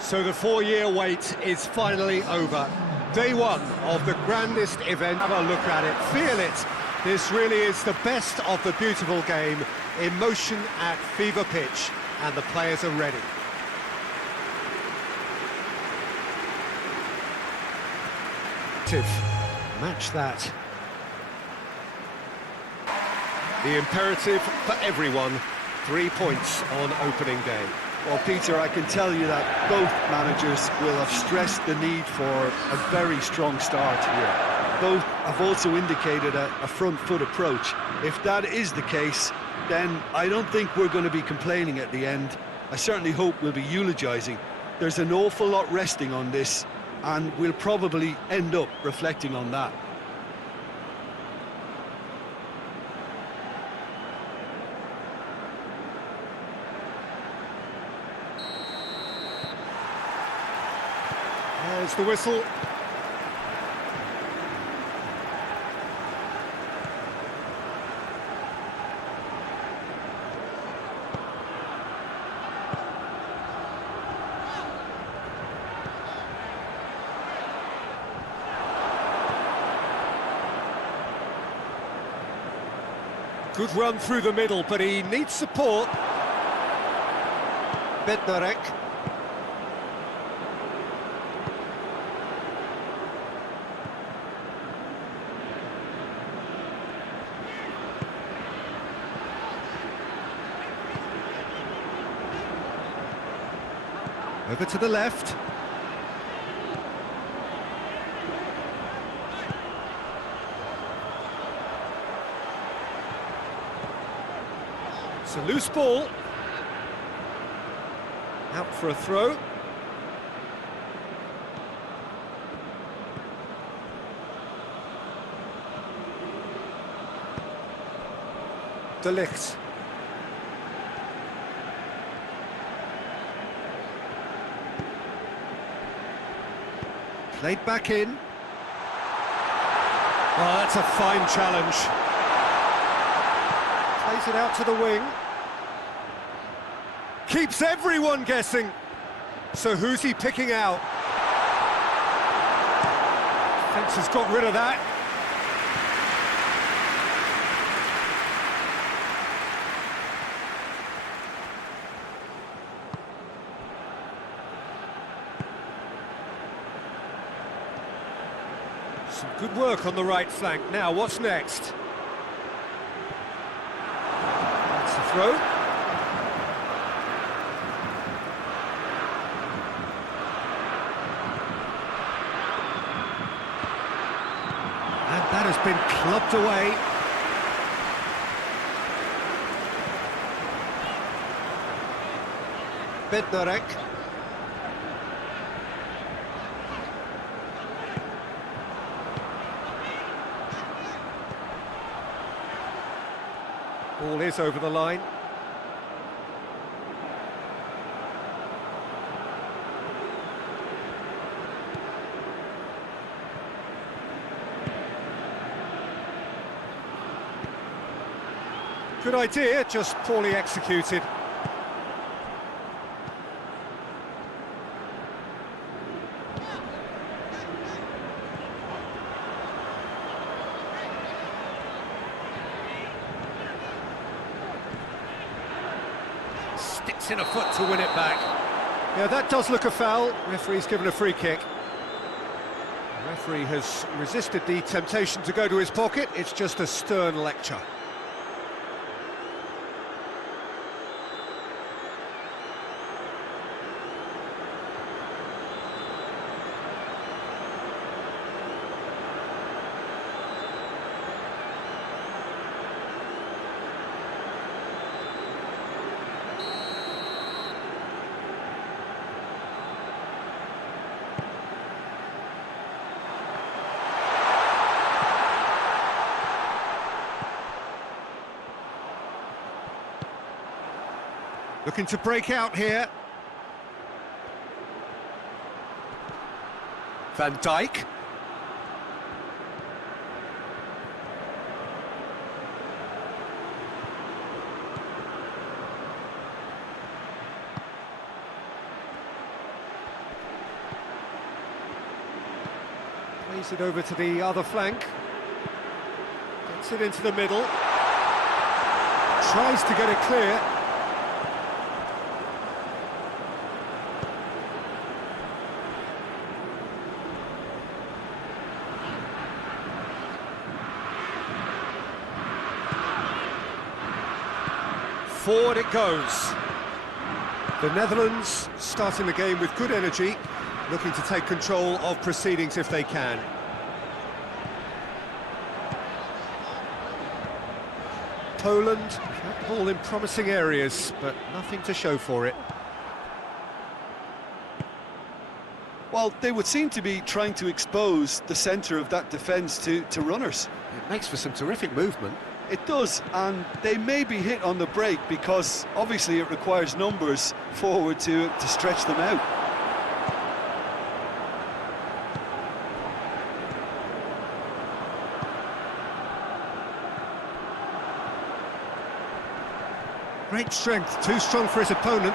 So the 4-year wait is finally over. Day one of the grandest event. Have a look at it, feel it. This really is the best of the beautiful game. Emotion at fever pitch, and the players are ready. Match that. The imperative for everyone, 3 points on opening day. Well, Peter, I can tell you that both managers will have stressed the need for a very strong start here. Both have also indicated a front foot approach. If that is the case, then I don't think we're going to be complaining at the end. I certainly hope we'll be eulogising. There's an awful lot resting on this, and we'll probably end up reflecting on that. There's the whistle. Good run through the middle, but he needs support. Bednarek. Over to the left. It's a loose ball. Out for a throw. De Ligt. Played back in. Oh, that's a fine challenge. Plays it out to the wing. Keeps everyone guessing. So who's he picking out? Fence has got rid of that. Some good work on the right flank. Now, what's next? That's the throw. And that has been clubbed away. Bednarek. Ball is over the line. Good idea, just poorly executed. Sticks in a foot to win it back. Yeah, that does look a foul. Referee's given a free kick. The referee has resisted the temptation to go to his pocket. It's just a stern lecture. Looking to break out here. Van Dijk. Plays it over to the other flank. Gets it into the middle. Tries to get it clear. Forward it goes. The Netherlands starting the game with good energy, looking to take control of proceedings if they can. Poland had the ball in promising areas, but nothing to show for it. Well, they would seem to be trying to expose the centre of that defence to runners. It makes for some terrific movement. It does, and they may be hit on the break because obviously it requires numbers forward to stretch them out. Great strength, too strong for his opponent.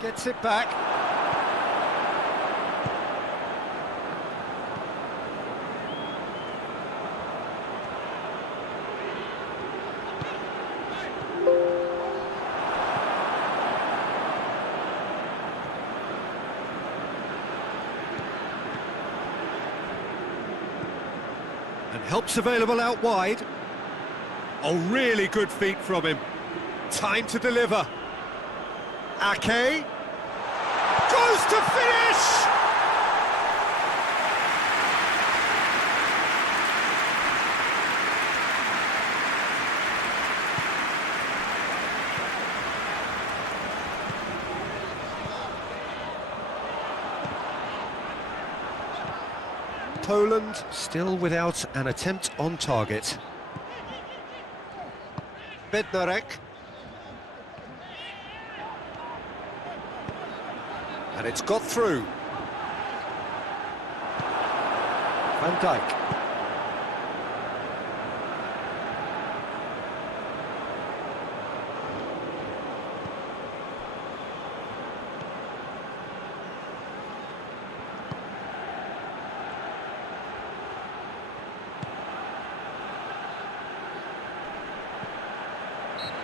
Gets it back. And help's available out wide. Oh, really good feet from him. Time to deliver. Ake goes to finish! Poland still without an attempt on target. Bednarek. And it's got through. Van Dijk.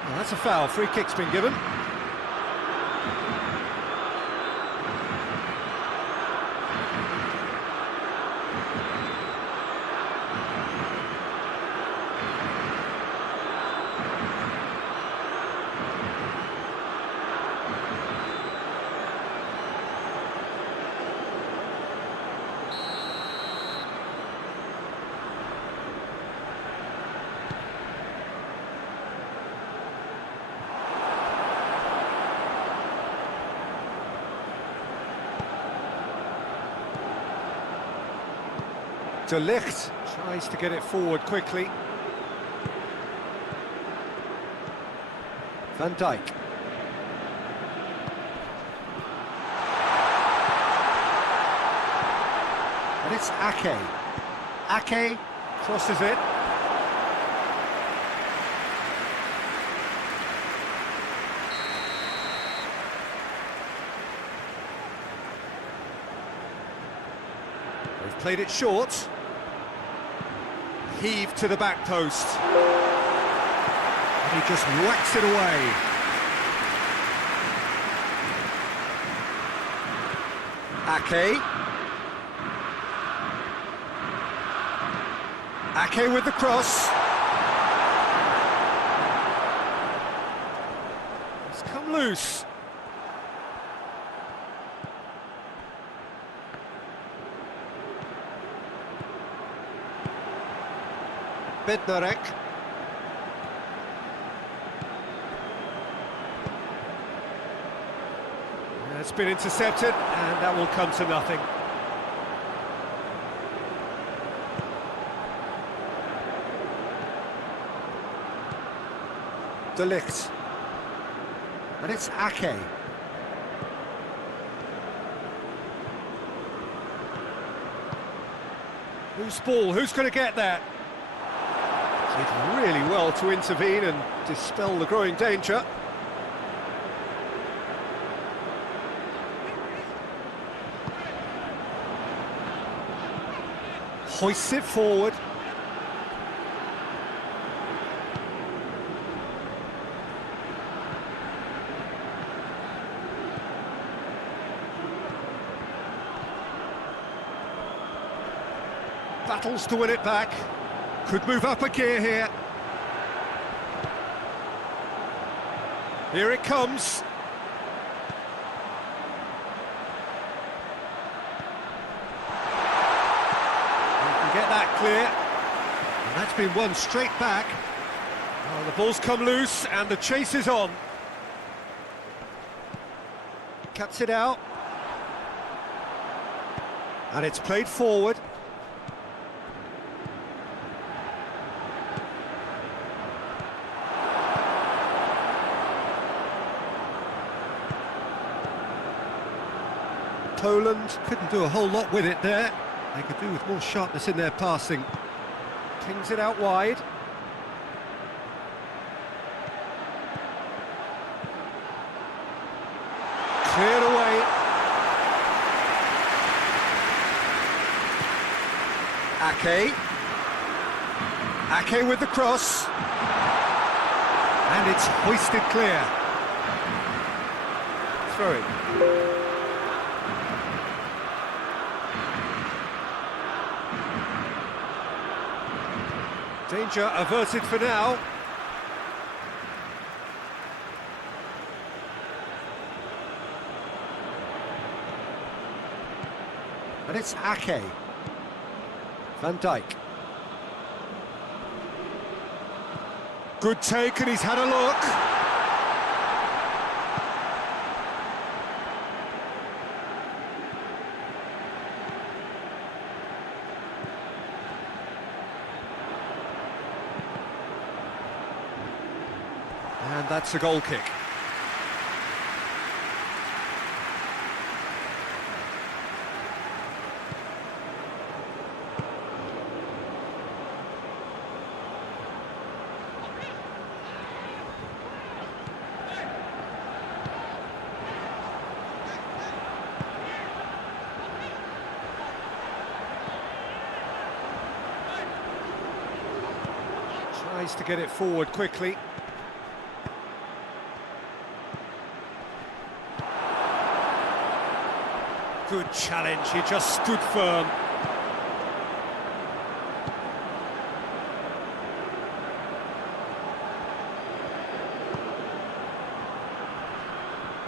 Well, that's a foul. Free kick's been given. De Ligt tries to get it forward quickly. Van Dijk. And it's Ake. Ake crosses it. They've played it short. Heave to the back post. And he just whacks it away. Ake. Ake with the cross. It's come loose. Bednarek. It's been intercepted, and that will come to nothing. De Ligt. And it's Ake. Whose ball? Who's going to get that? Did really well to intervene and dispel the growing danger. Hoists it forward. Battles to win it back. Could move up a gear here. Here it comes. Get that clear, and that's been won straight back. Oh, the ball's come loose and the chase is on. Cuts it out, and it's played forward. Poland couldn't do a whole lot with it there. They could do with more sharpness in their passing. Pings it out wide. Cleared away. Ake. Ake with the cross. And it's hoisted clear. Throw it. Danger averted for now. And it's Ake. Van Dijk. Good take, and he's had a look. And that's a goal kick. Tries to get it forward quickly. Good challenge, he just stood firm.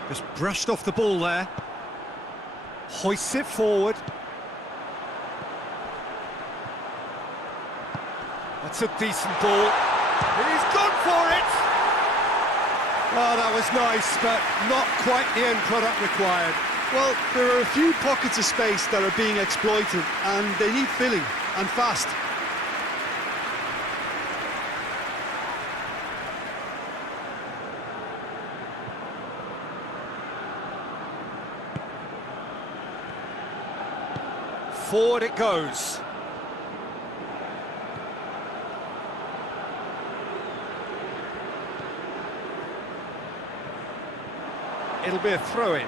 Just brushed off the ball there. Hoists it forward. That's a decent ball. He's gone for it! Oh, that was nice, but not quite the end product required. Well, there are a few pockets of space that are being exploited, and they need filling, and fast. Forward it goes. It'll be a throw-in.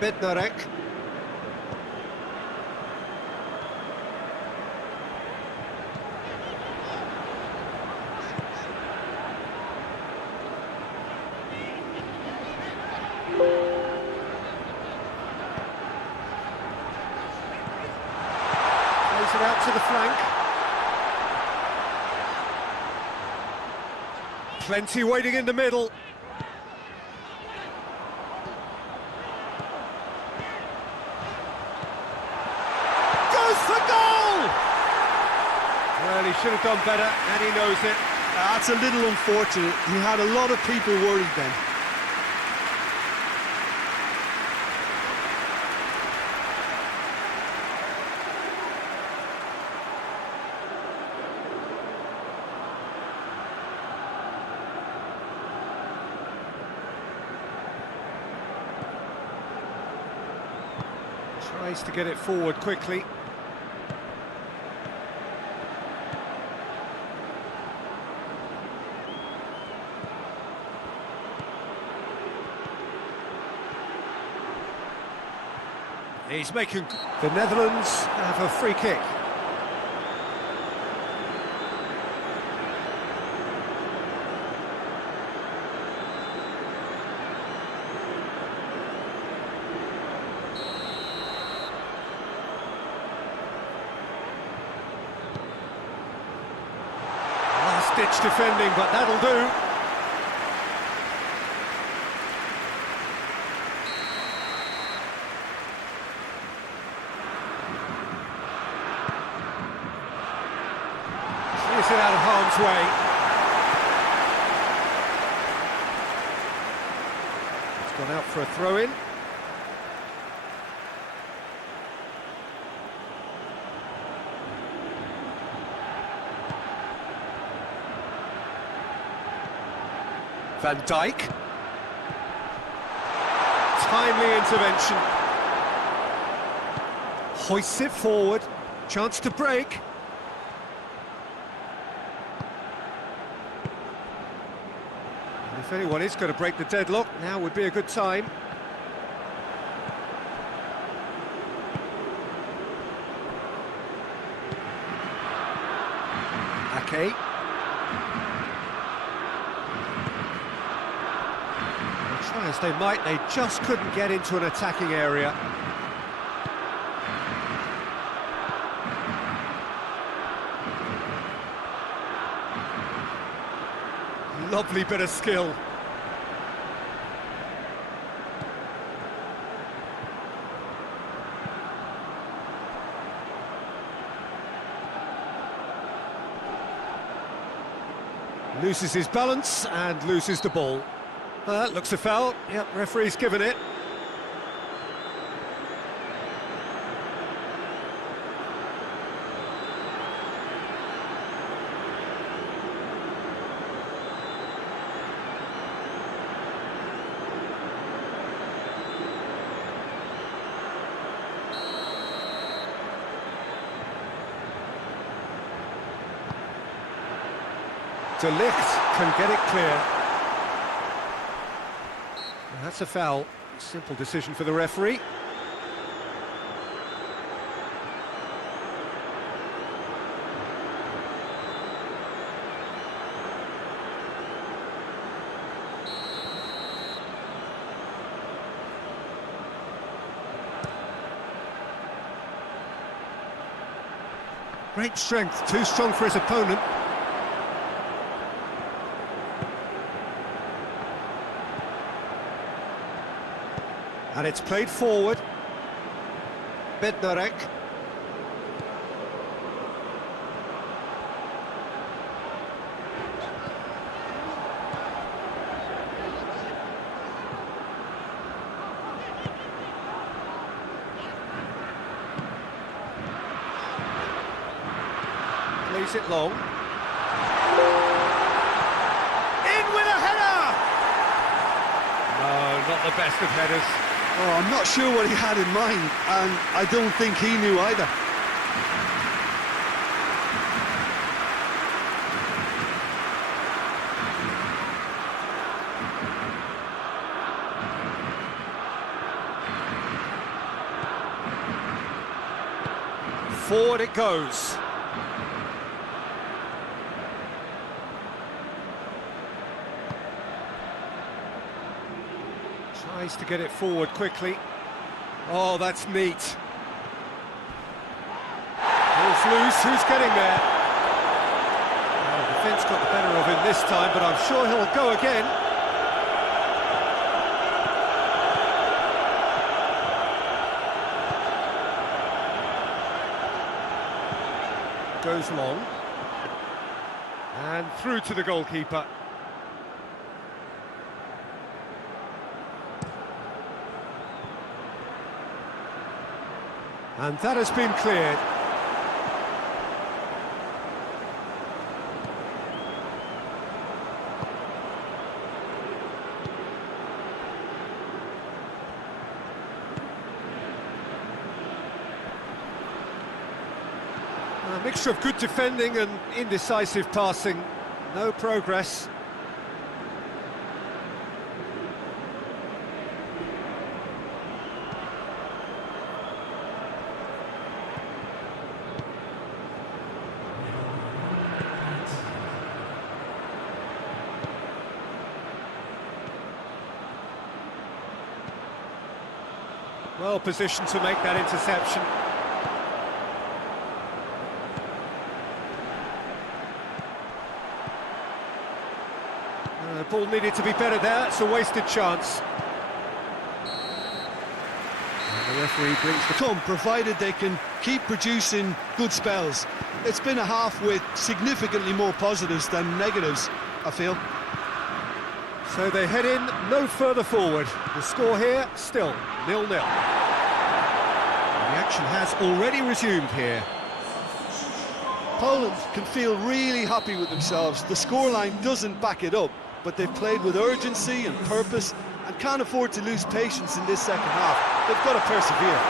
Bednarek. Plays it out to the flank. Plenty waiting in the middle. Well, he should have done better, and he knows it. That's a little unfortunate. He had a lot of people worried then. Tries to get it forward quickly. He's making... The Netherlands have a free kick. Last-ditch defending, but that'll do. Clears it out of harm's way. It's gone out for a throw-in. Van Dijk. Timely intervention. Hoists it forward. Chance to break. And if anyone is going to break the deadlock, now would be a good time. Ake. Try as they might, they just couldn't get into an attacking area. Lovely bit of skill. Loses his balance and loses the ball. Looks a foul. Yep, referee's given it. De Ligt can get it clear. That's a foul. Simple decision for the referee. Great strength, too strong for his opponent. And it's played forward. Bednarek. Plays it long. In with a header! No, not the best of headers. Oh, I'm not sure what he had in mind, and I don't think he knew either. Forward it goes. Tries to get it forward quickly. Oh, that's neat. Ball's loose, who's getting there? Well, the defence got the better of him this time, but I'm sure he'll go again. Goes long. And through to the goalkeeper. And that has been cleared. A mixture of good defending and indecisive passing. No progress. Well positioned to make that interception. The ball needed to be better there, it's a wasted chance. And the referee brings the... Come, provided they can keep producing good spells. It's been a half with significantly more positives than negatives, I feel. So they head in no further forward. The score here, still 0-0. The action has already resumed here. Poland can feel really happy with themselves. The scoreline doesn't back it up, but they've played with urgency and purpose and can't afford to lose patience in this second half. They've got to persevere.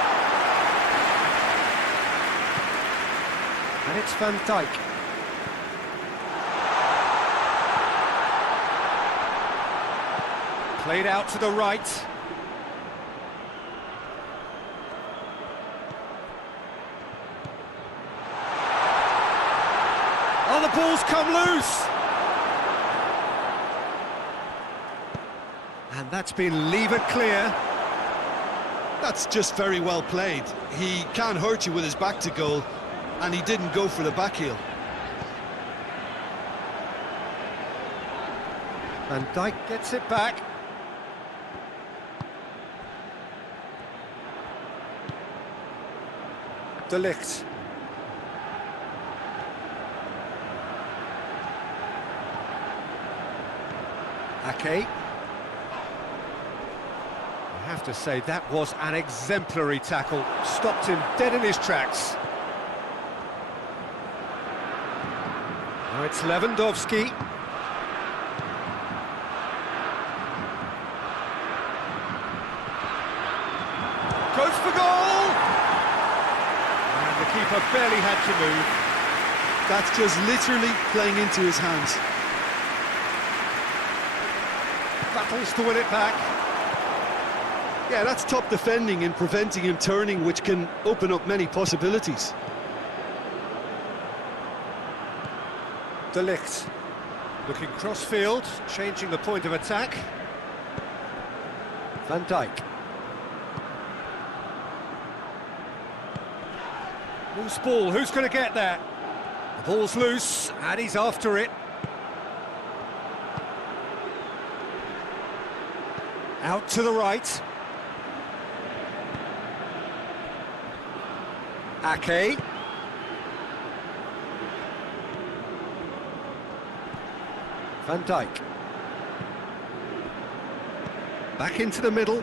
And it's Van Dijk. Played out to the right. Oh, the ball's come loose! And that's been levered clear. That's just very well played. He can't hurt you with his back to goal, and he didn't go for the back heel. Van Dijk gets it back. De Ligt. Ake. I have to say, that was an exemplary tackle. Stopped him dead in his tracks. Now it's Lewandowski. Goes for goal! And the keeper barely had to move. That's just literally playing into his hands. Battles to win it back. Yeah, that's top defending and preventing him turning, which can open up many possibilities. De Ligt. Looking cross-field, changing the point of attack. Van Dijk. Loose ball, who's going to get there? The ball's loose, and he's after it. Out to the right. Ake. Van Dijk. Back into the middle.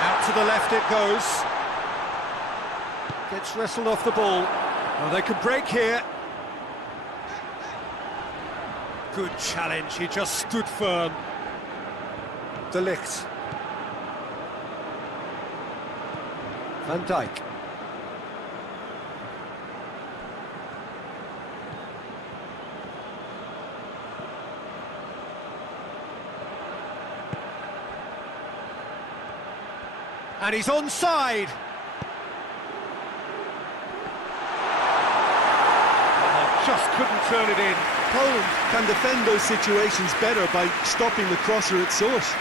Out to the left it goes. Gets wrestled off the ball. Oh, they could break here. Good challenge, he just stood firm. De Ligt. Van Dijk. And he's onside. Oh, just couldn't turn it in. Poland can defend those situations better by stopping the crosser at source.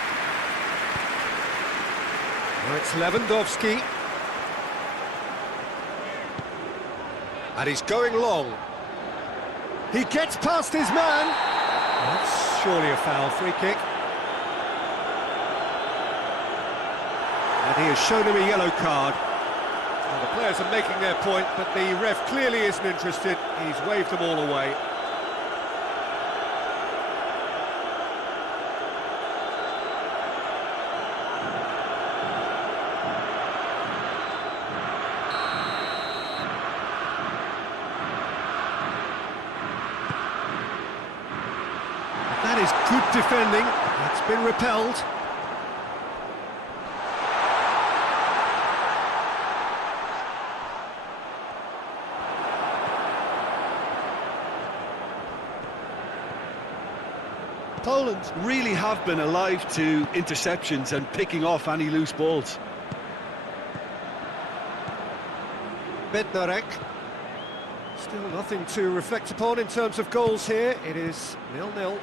Now it's Lewandowski. And he's going long. He gets past his man. That's surely a foul, free kick. And he has shown him a yellow card. Well, the players are making their point, but the ref clearly isn't interested. He's waved them all away. That is good defending. It's been repelled. Poland really have been alive to interceptions and picking off any loose balls. Bednarek. Still nothing to reflect upon in terms of goals here. It is 0-0.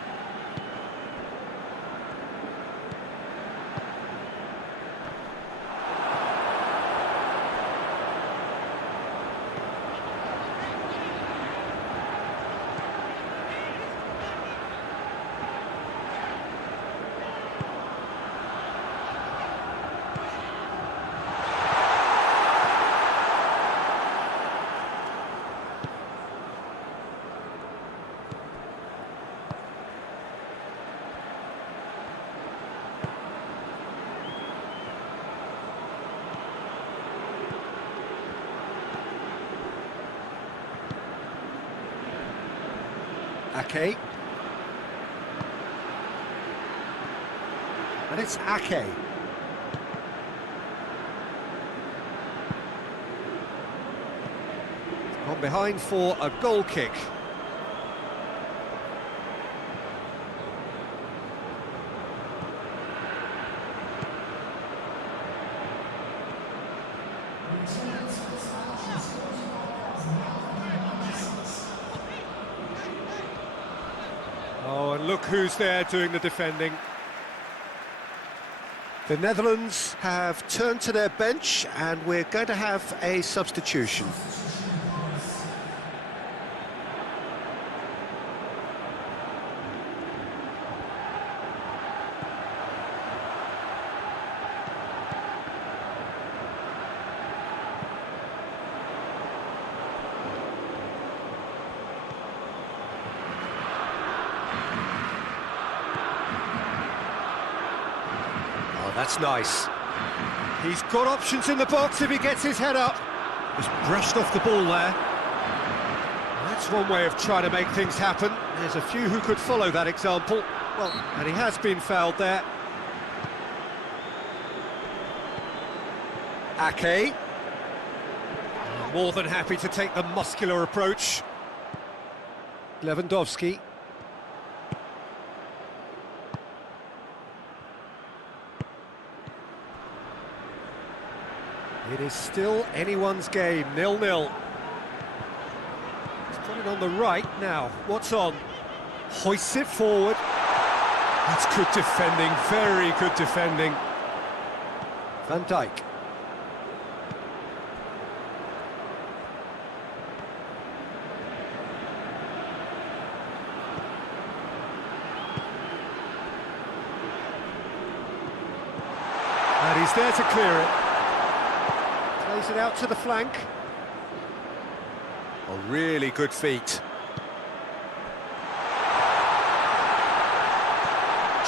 Ake. And it's Ake. On behind for a goal kick. Oh, and look who's there doing the defending. The Netherlands have turned to their bench and we're going to have a substitution. That's nice. He's got options in the box if he gets his head up. Just brushed off the ball there. That's one way of trying to make things happen. There's a few who could follow that example. Well, and he has been fouled there. Ake. More than happy to take the muscular approach. Lewandowski. It is still anyone's game, 0-0. He's put it on the right now. What's on? Hoists it forward. That's good defending, very good defending. Van Dijk. And he's there to clear it. Plays it out to the flank. Oh, really good feet.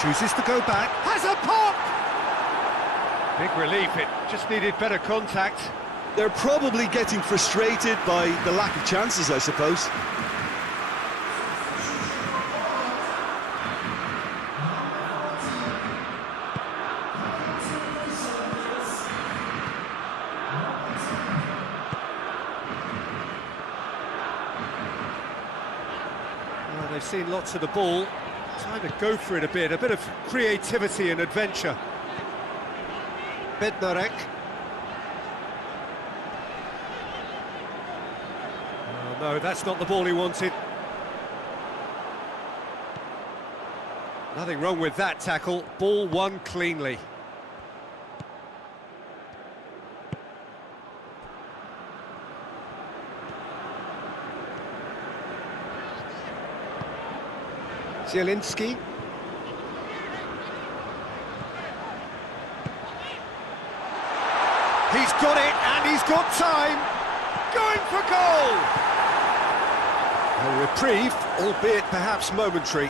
Chooses to go back. Has a pop! Big relief, it just needed better contact. They're probably getting frustrated by the lack of chances, I suppose. Well, they've seen lots of the ball. Time to go for it a bit of creativity and adventure. Bednarek. Oh, no, that's not the ball he wanted. Nothing wrong with that tackle. Ball won cleanly. Zielinski. He's got it, and he's got time. Going for goal. A reprieve, albeit perhaps momentary.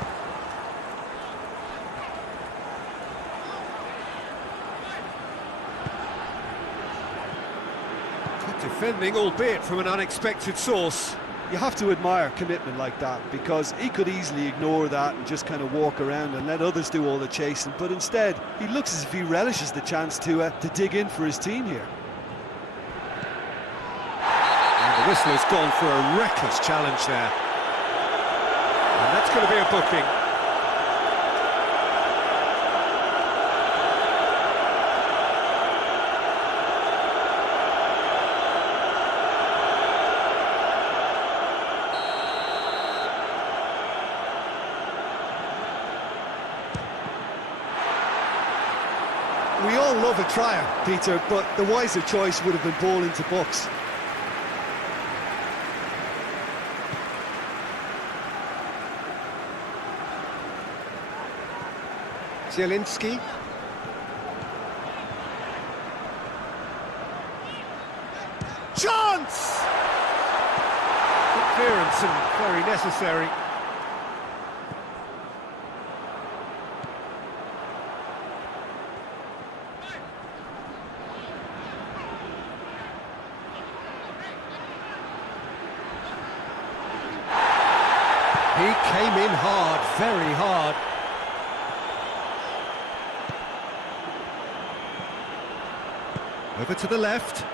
Good defending, albeit from an unexpected source. You have to admire commitment like that, because he could easily ignore that and just kind of walk around and let others do all the chasing, but instead he looks as if he relishes the chance to dig in for his team here. And the whistle has gone for a reckless challenge there, and that's going to be a booking. We all love a trier, Peter, but the wiser choice would have been ball into box. Zielinski. Chance! Good clearance and very necessary. He came in hard, very hard. Over to the left.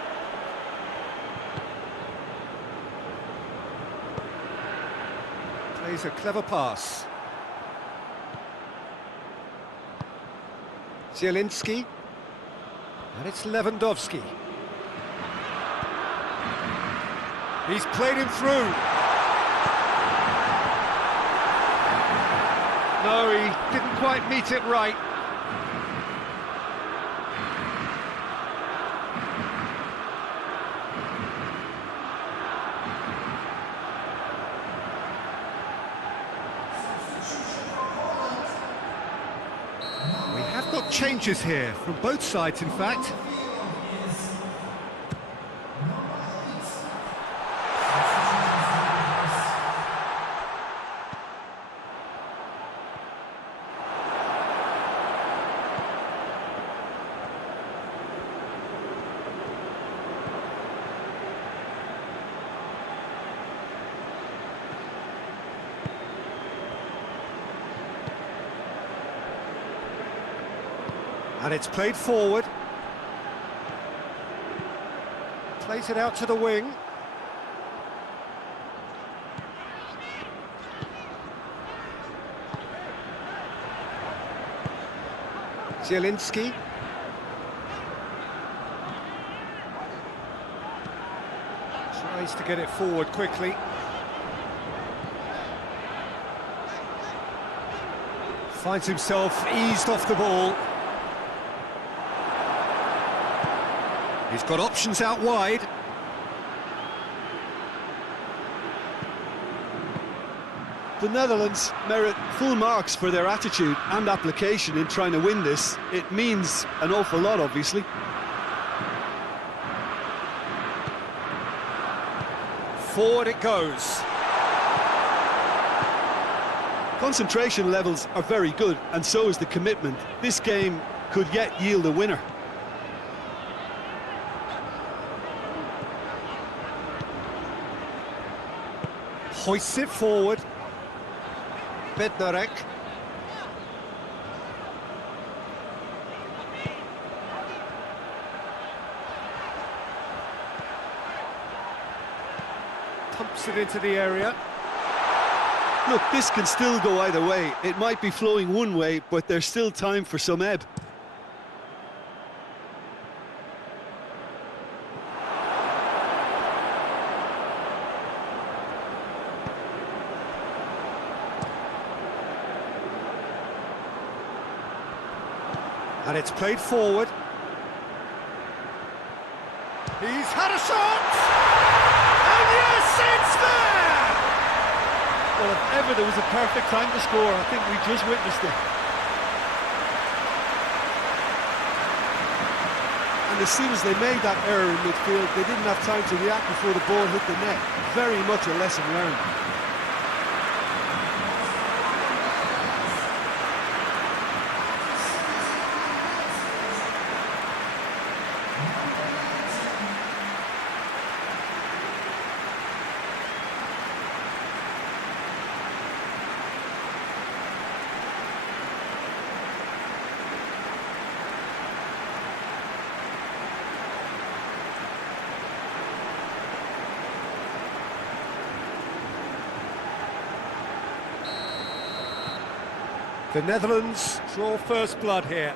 Plays a clever pass. Zielinski. And it's Lewandowski. He's played him through. No, he didn't quite meet it right. We have got changes here, from both sides in fact. And it's played forward. Plays it out to the wing. Zielinski. Tries to get it forward quickly. Finds himself eased off the ball. He's got options out wide. The Netherlands merit full marks for their attitude and application in trying to win this. It means an awful lot, obviously. Forward it goes. Concentration levels are very good, and so is the commitment. This game could yet yield a winner. Hoists it forward. Bednarek. Pumps it into the area. Look, this can still go either way. It might be flowing one way, but there's still time for some ebb. And it's played forward. He's had a shot! And yes, it's there! Well, if ever there was a perfect time to score, I think we just witnessed it. And as soon as they made that error in midfield, they didn't have time to react before the ball hit the net. Very much a lesson learned. The Netherlands draw first blood here.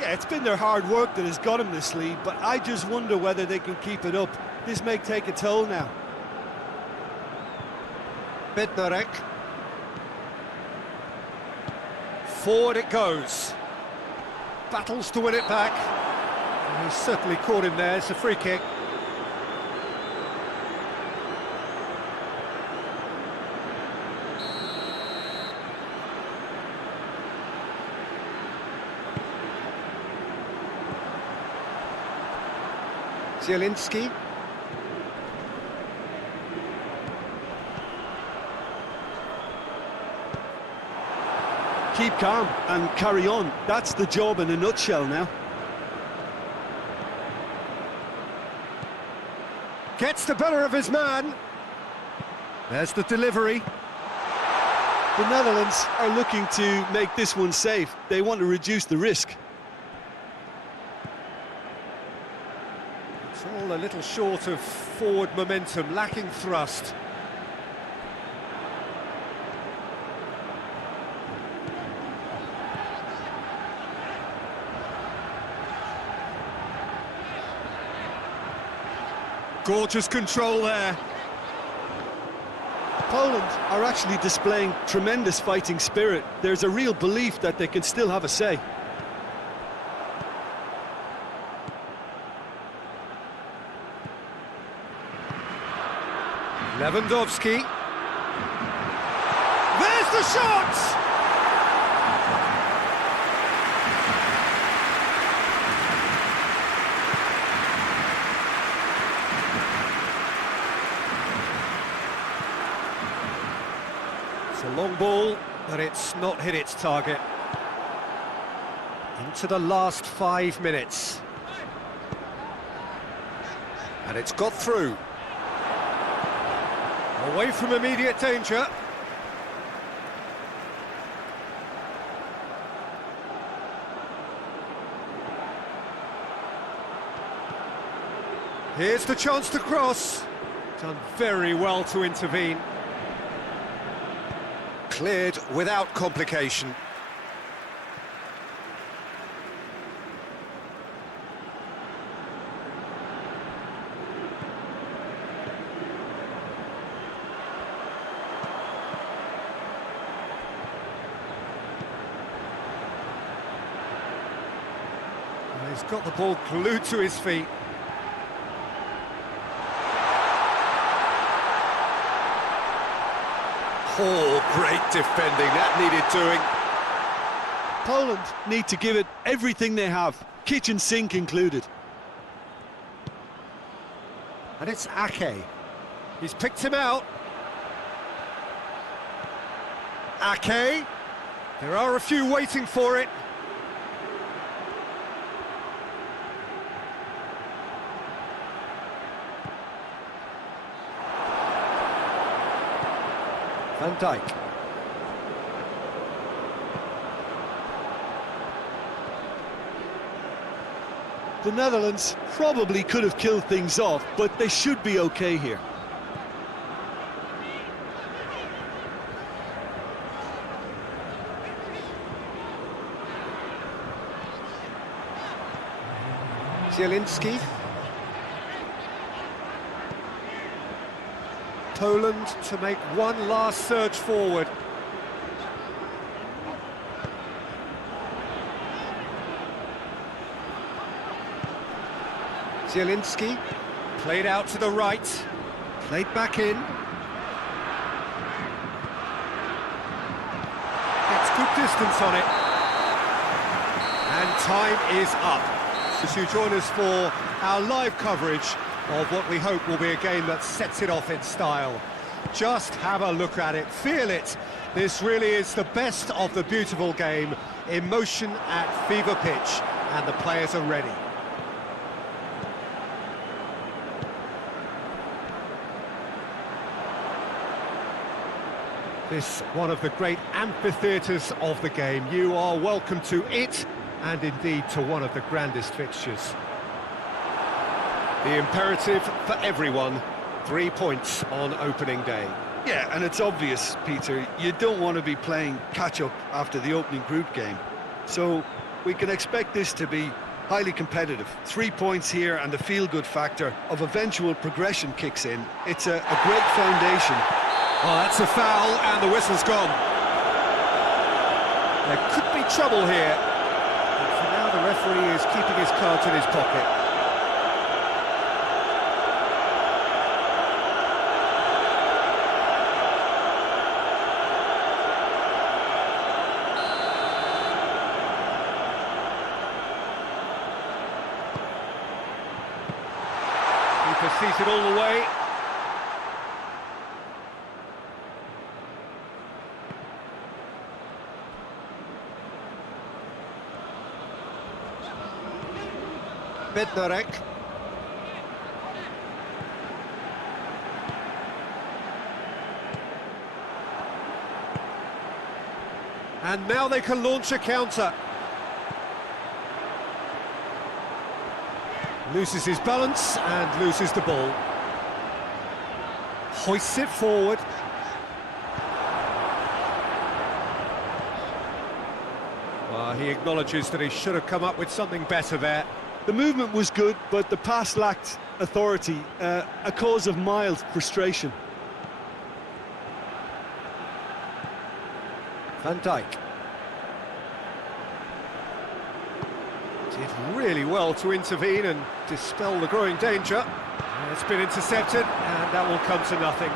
Yeah, it's been their hard work that has got them this lead, but I just wonder whether they can keep it up. This may take a toll now. Bednarek. Forward it goes. Battles to win it back. And he's certainly caught him there. It's a free kick. Zielinski. Keep calm and carry on. That's the job in a nutshell now. Gets the better of his man. There's the delivery. The Netherlands are looking to make this one safe. They want to reduce the risk. It's all a little short of forward momentum, lacking thrust. Gorgeous control there. Poland are actually displaying tremendous fighting spirit. There's a real belief that they can still have a say. Lewandowski. There's the shot! It's a long ball, but it's not hit its target. Into the last 5 minutes. And it's got through. Away from immediate danger. Here's the chance to cross. Done very well to intervene. Cleared without complication. He's got the ball glued to his feet. Oh, great defending, that needed doing. Poland need to give it everything they have, kitchen sink included. And it's Ake. He's picked him out. Ake. There are a few waiting for it. Van Dijk. The Netherlands probably could have killed things off, but they should be okay here. Zielinski. Poland to make one last surge forward. Zielinski, played out to the right, played back in. Gets good distance on it. And time is up. As you join us for our live coverage of what we hope will be a game that sets it off in style. Just have a look at it, feel it. This really is the best of the beautiful game, emotion at fever pitch, and the players are ready. This one of the great amphitheatres of the game. You are welcome to it, and indeed to one of the grandest fixtures. The imperative for everyone, 3 points on opening day. Yeah, and it's obvious, Peter, you don't want to be playing catch-up after the opening group game. So we can expect this to be highly competitive. 3 points here and the feel-good factor of eventual progression kicks in. It's a great foundation. Oh, that's a foul, and the whistle's gone. There could be trouble here. But for now, the referee is keeping his cards in his pocket. Keeper sees it all the way. Bednarek. And now they can launch a counter. Loses his balance and loses the ball. Hoists it forward. Well, he acknowledges that he should have come up with something better there. The movement was good, but the pass lacked authority, a cause of mild frustration. Van Dijk. Did really well to intervene and dispel the growing danger. It's been intercepted, and that will come to nothing.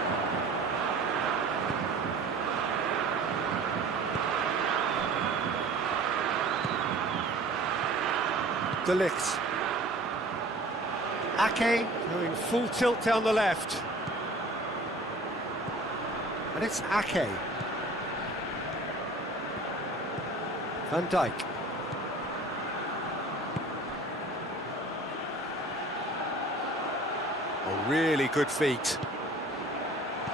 De Ligt. Ake going full tilt down the left. And it's Ake. Van Dijk. A really good feat.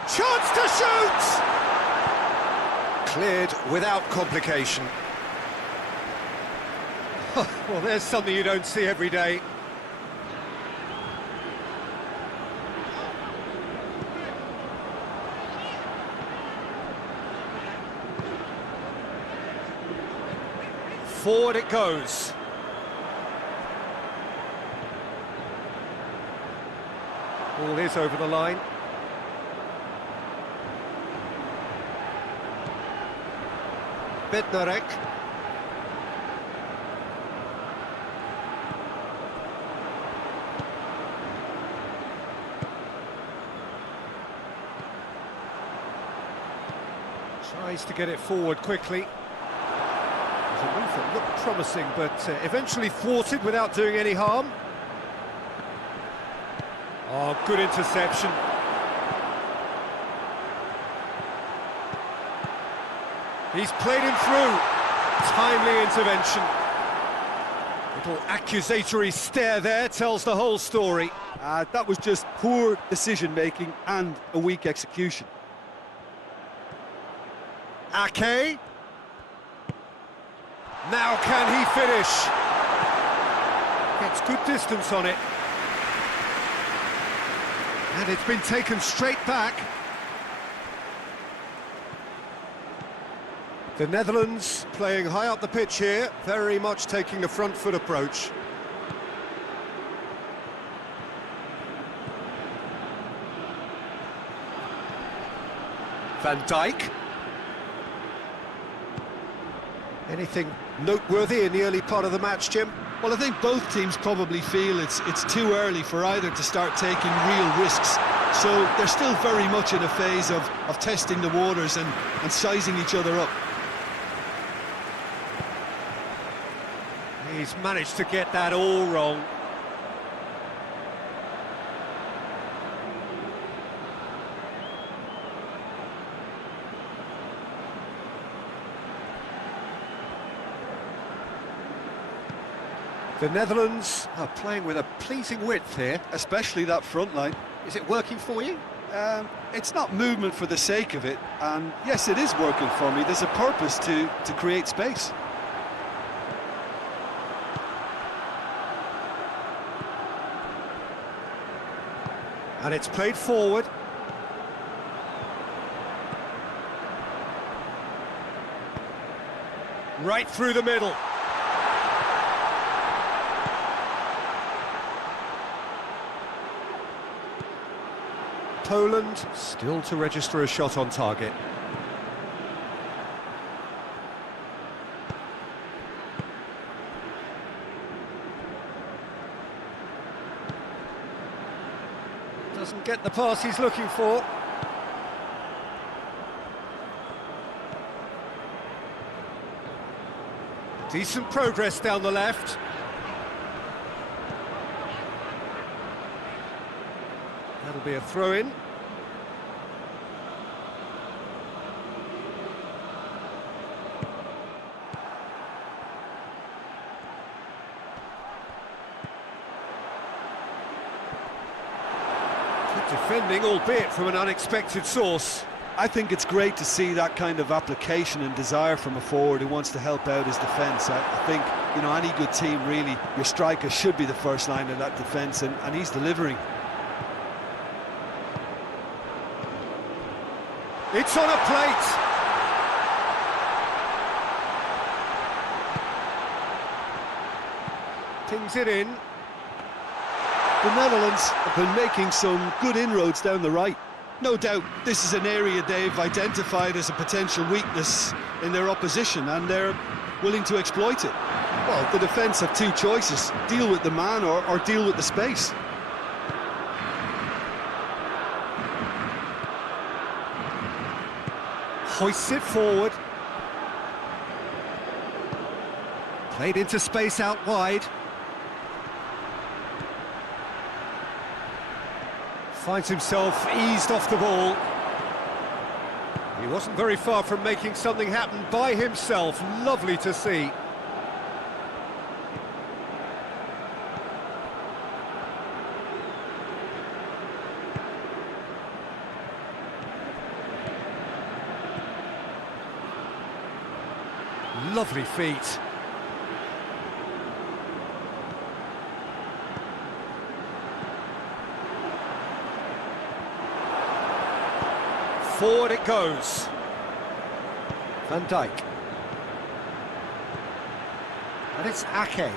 Chance to shoot! Cleared without complication. Well, there's something you don't see every day. Forward it goes. Ball is over the line. Bednarek. Tries to get it forward quickly. It was a move that looked promising, but eventually thwarted without doing any harm. Oh, good interception. He's played him through. Timely intervention. Little accusatory stare there tells the whole story. That was just poor decision-making and a weak execution. Ake. Now can he finish? Gets good distance on it. And it's been taken straight back. The Netherlands playing high up the pitch here, very much taking a front foot approach. Van Dijk. Anything noteworthy in the early part of the match, Jim? Well, I think both teams probably feel it's too early for either to start taking real risks. So they're still very much in a phase of testing the waters and sizing each other up. He's managed to get that all wrong. The Netherlands are playing with a pleasing width here. Especially that front line. Is it working for you? It's not movement for the sake of it, and yes, it is working for me. There's a purpose to create space. And it's played forward. Right through the middle. Poland still to register a shot on target. Doesn't get the pass he's looking for. Decent progress down the left. That'll be a throw-in. Good defending, albeit from an unexpected source. I think it's great to see that kind of application and desire from a forward who wants to help out his defence. I think, you know, any good team, really, your striker should be the first line of that defence, and he's delivering. It's on a plate. Tings it in. The Netherlands have been making some good inroads down the right. No doubt this is an area they've identified as a potential weakness in their opposition, and they're willing to exploit it. Well, the defence have two choices: deal with the man or deal with the space. Hoists it forward. Played into space out wide. Finds himself eased off the ball. He wasn't very far from making something happen by himself. Lovely to see. Lovely feet. Forward it goes. Van Dijk. And it's Ake.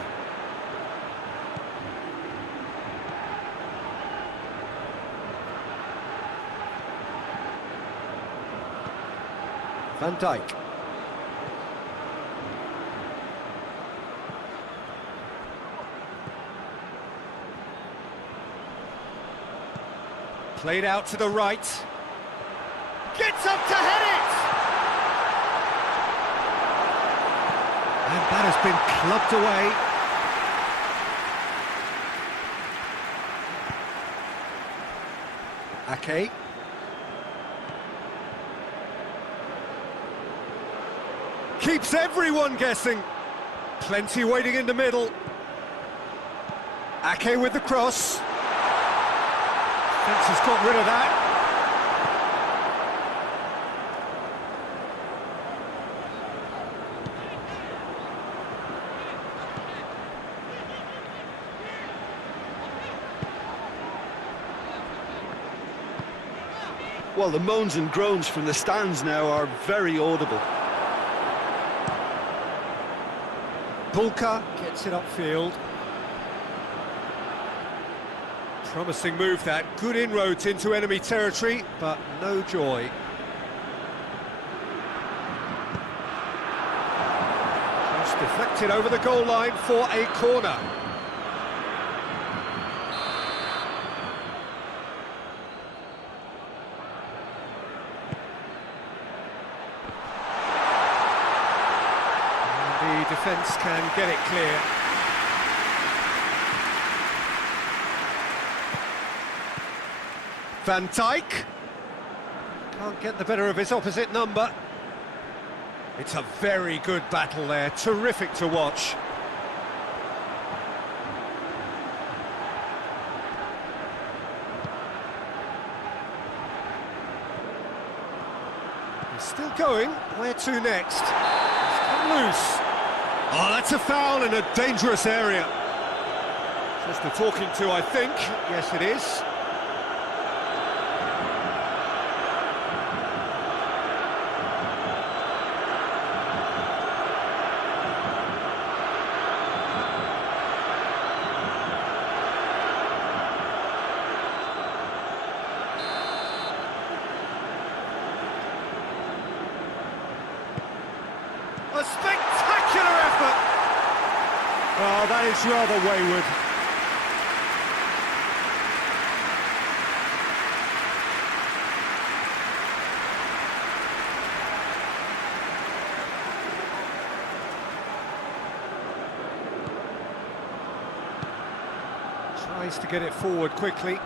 Van Dijk. Played out to the right. Gets up to head it! And that has been clubbed away. Ake. Keeps everyone guessing. Plenty waiting in the middle. Ake with the cross. Fence has got rid of that. Well, the moans and groans from the stands now are very audible. Polska gets it upfield. Promising move that. Good inroads into enemy territory, but no joy. Just deflected over the goal line for a corner. The defence can get it clear. Van Dijk can't get the better of his opposite number. It's a very good battle there, terrific to watch. He's still going. Where to next? He's come loose. Oh, that's a foul in a dangerous area. Just a talking to, I think. Yes, it is. A spectacular effort! Oh, that is rather wayward. Tries to get it forward quickly.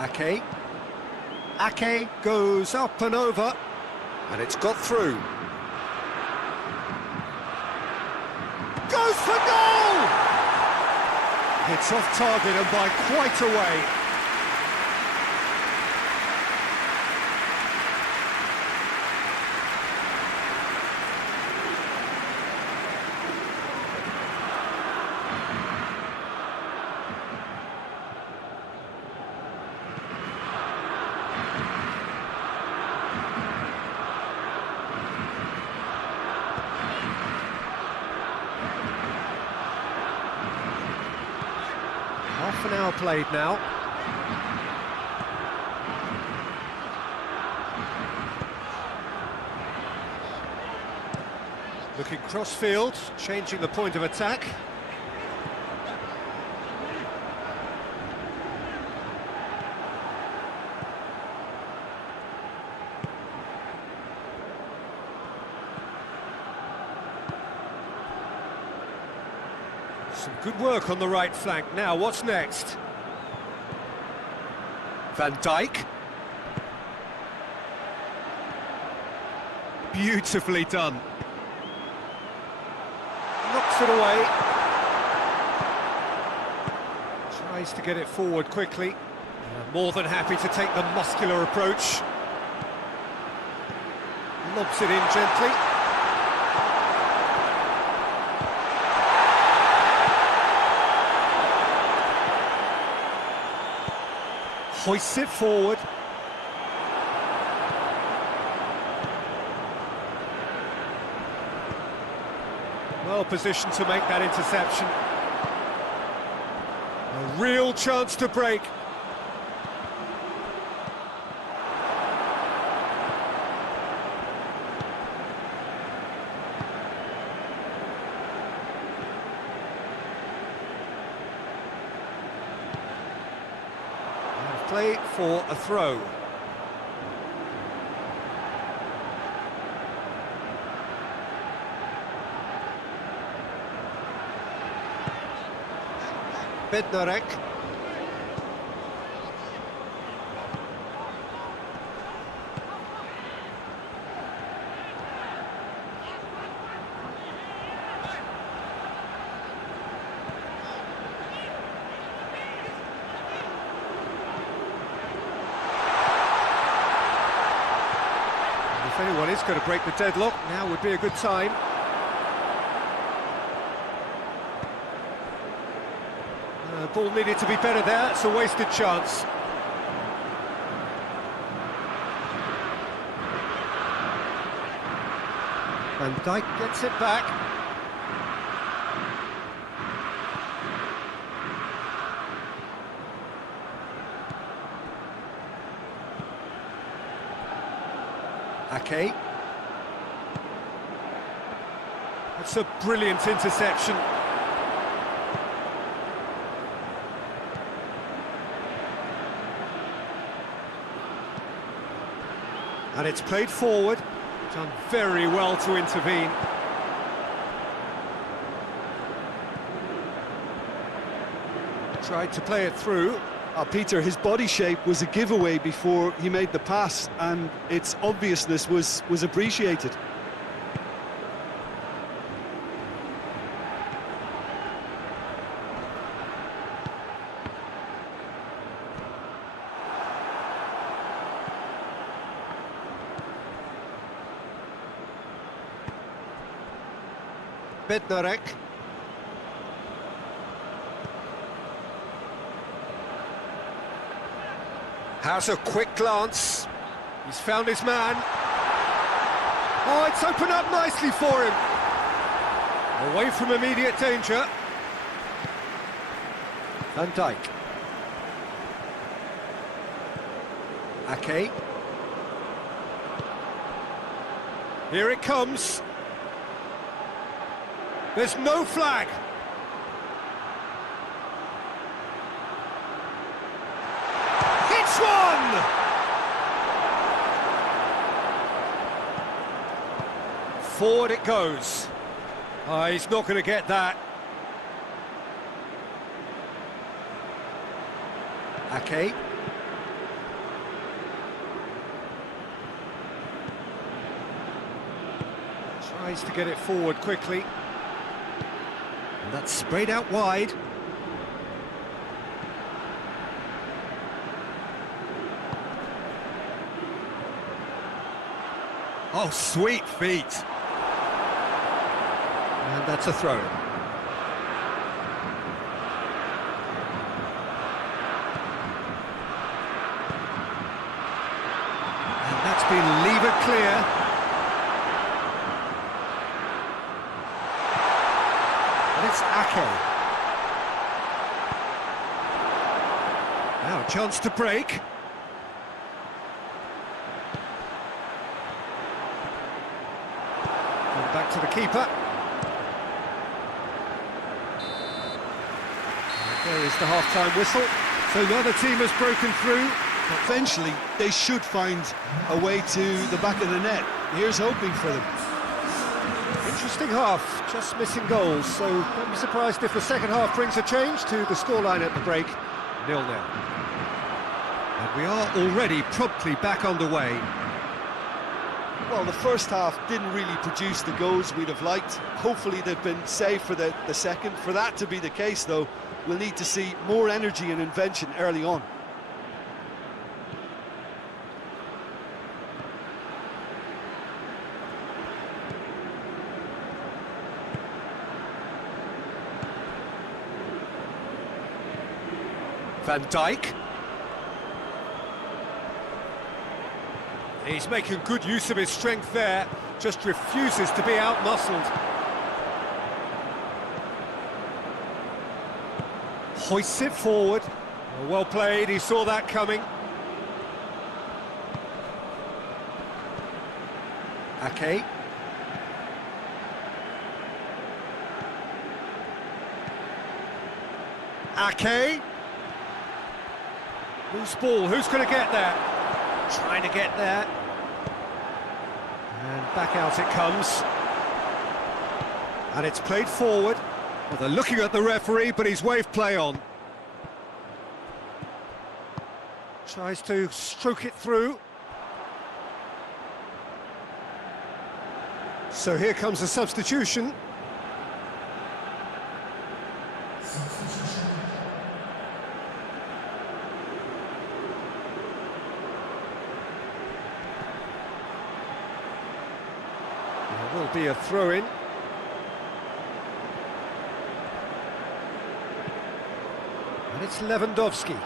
Ake. Ake goes up and over, and it's got through. goes for goal! It's off target and by quite a way. Half an hour played now. Looking cross-field, changing the point of attack. Some good work on the right flank. Now, what's next? Van Dijk. Beautifully done. Knocks it away. Tries to get it forward quickly. More than happy to take the muscular approach. Lobs it in gently. Hoists it forward. Well positioned to make that interception. A real chance to break. Play for a throw. Bednarek. If anyone is going to break the deadlock, now would be a good time. Ball needed to be better there, it's a wasted chance. Van Dijk gets it back. Ake. That's a brilliant interception. And it's played forward. Done very well to intervene. Tried to play it through. Peter, his body shape was a giveaway before he made the pass, and its obviousness was appreciated. Bednarek. Has a quick glance. He's found his man. Oh, it's opened up nicely for him. Away from immediate danger. Van Dijk. Ake. Here it comes. There's no flag. It's one! Forward it goes. He's not going to get that. Ake. Tries to get it forward quickly. That's sprayed out wide. Oh, sweet feet. And that's a throw. And that's been levered clear. And it's Ake. Now a chance to break. Back to the keeper. There is the half-time whistle. So another team has broken through. Eventually, they should find a way to the back of the net. Here's hoping for them. Interesting half, just missing goals. So don't be surprised if the second half brings a change to the scoreline at the break. 0-0. And we are already promptly back underway. Well, the first half didn't really produce the goals we'd have liked. Hopefully they've been saved for the second. For that to be the case, though, we'll need to see more energy and invention early on. Van Dijk. He's making good use of his strength there, just refuses to be out-muscled. Hoists it forward. Well played, he saw that coming. Ake. Ake. Loose ball, who's going to get there? Trying to get there. And back out it comes. And it's played forward. Well, they're looking at the referee, but he's waved play on. Tries to stroke it through. So here comes a substitution. There will be a throw-in. And it's Lewandowski.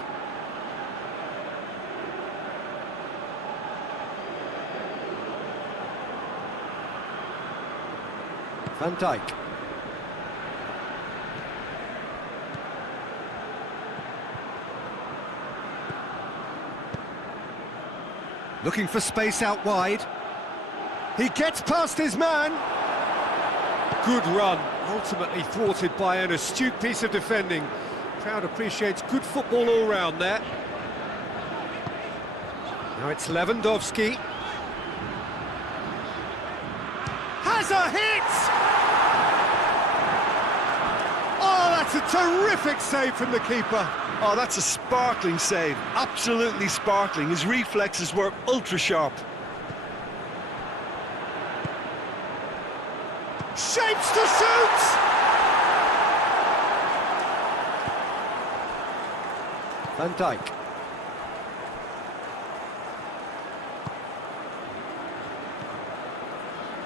Van Dijk. Looking for space out wide. He gets past his man. Good run, ultimately thwarted by an astute piece of defending. Crowd appreciates good football all round there. Now it's Lewandowski. Has a hit! Oh, that's a terrific save from the keeper. Oh, that's a sparkling save. Absolutely sparkling. His reflexes were ultra sharp. Shapes to shoot! Van Dijk.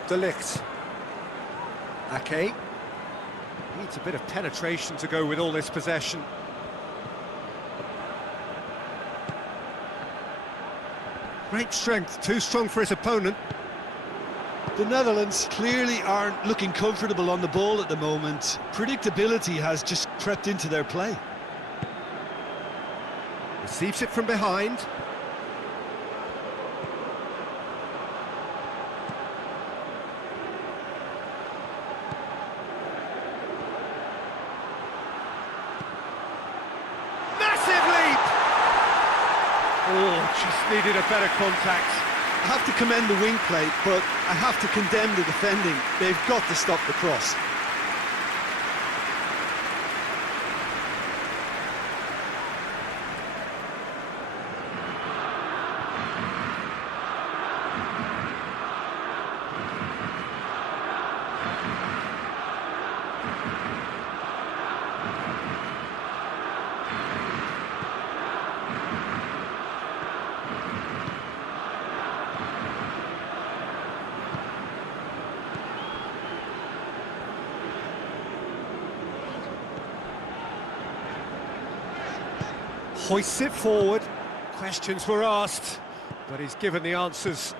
De Ligt. Ake. Needs a bit of penetration to go with all this possession. Great strength, too strong for his opponent. The Netherlands clearly aren't looking comfortable on the ball at the moment. Predictability has just crept into their play. Receives it from behind. Massive leap! Oh, just needed a better contact. I have to commend the wing play, but I have to condemn the defending. They've got to stop the cross. Hoists it forward. Questions were asked, but he's given the answers.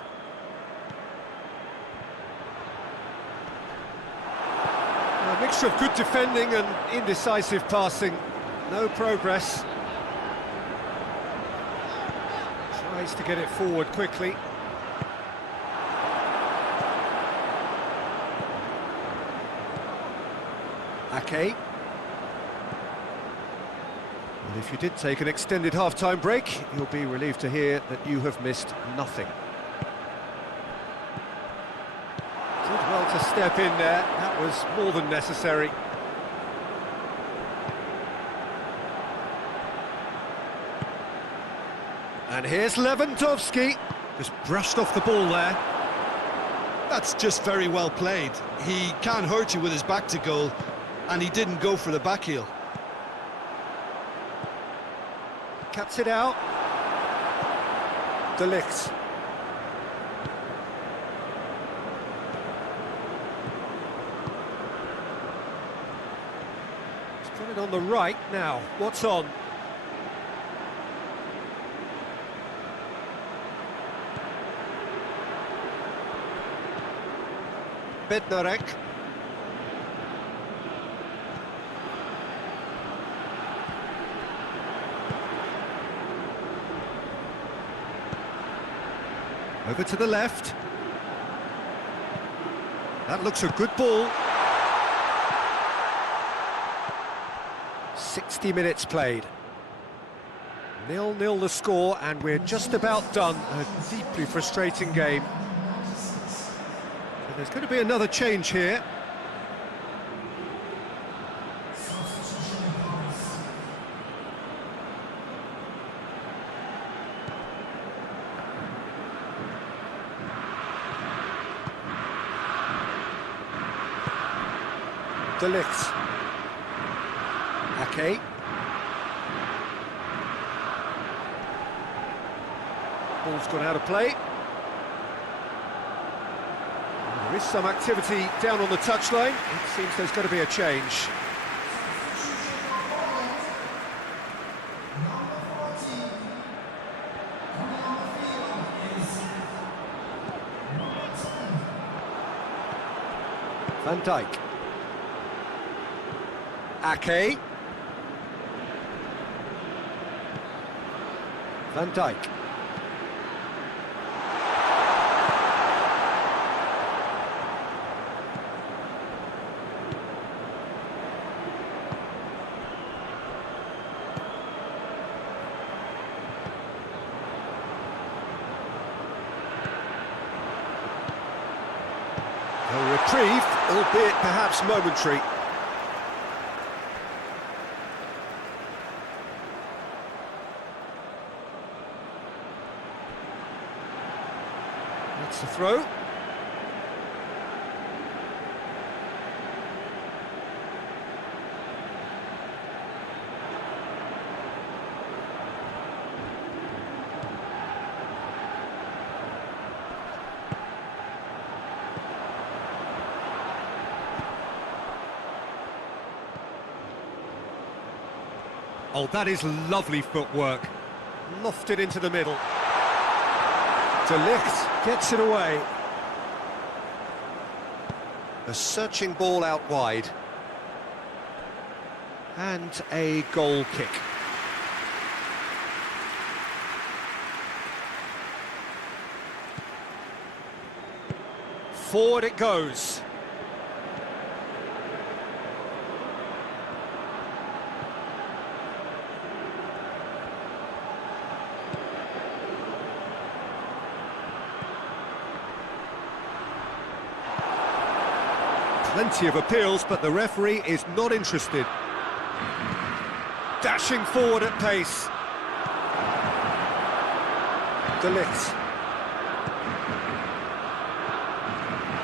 A mixture of good defending and indecisive passing. No progress. Tries to get it forward quickly. Ake. And if you did take an extended half-time break, you'll be relieved to hear that you have missed nothing. Did well to step in there, that was more than necessary. And here's Lewandowski, just brushed off the ball there. That's just very well played. He can hurt you with his back to goal, and he didn't go for the back heel. Cuts it out. De Ligt. He's put it on the right now. What's on? Bednarek. Over to the left. That looks a good ball. 60 minutes played. 0-0 the score, and we're just about done. A deeply frustrating game. So there's going to be another change here. De Ligt. Ake. Ball's gone out of play. There is some activity down on the touchline. It seems there's going to be a change. Van Dijk. Ake. Van Dijk. A reprieve, albeit perhaps momentary. That's the throw. Oh, that is lovely footwork. Lofted into the middle. De Ligt gets it away. A searching ball out wide. And a goal kick. Forward it goes. Plenty of appeals, but the referee is not interested. Dashing forward at pace. De Ligt.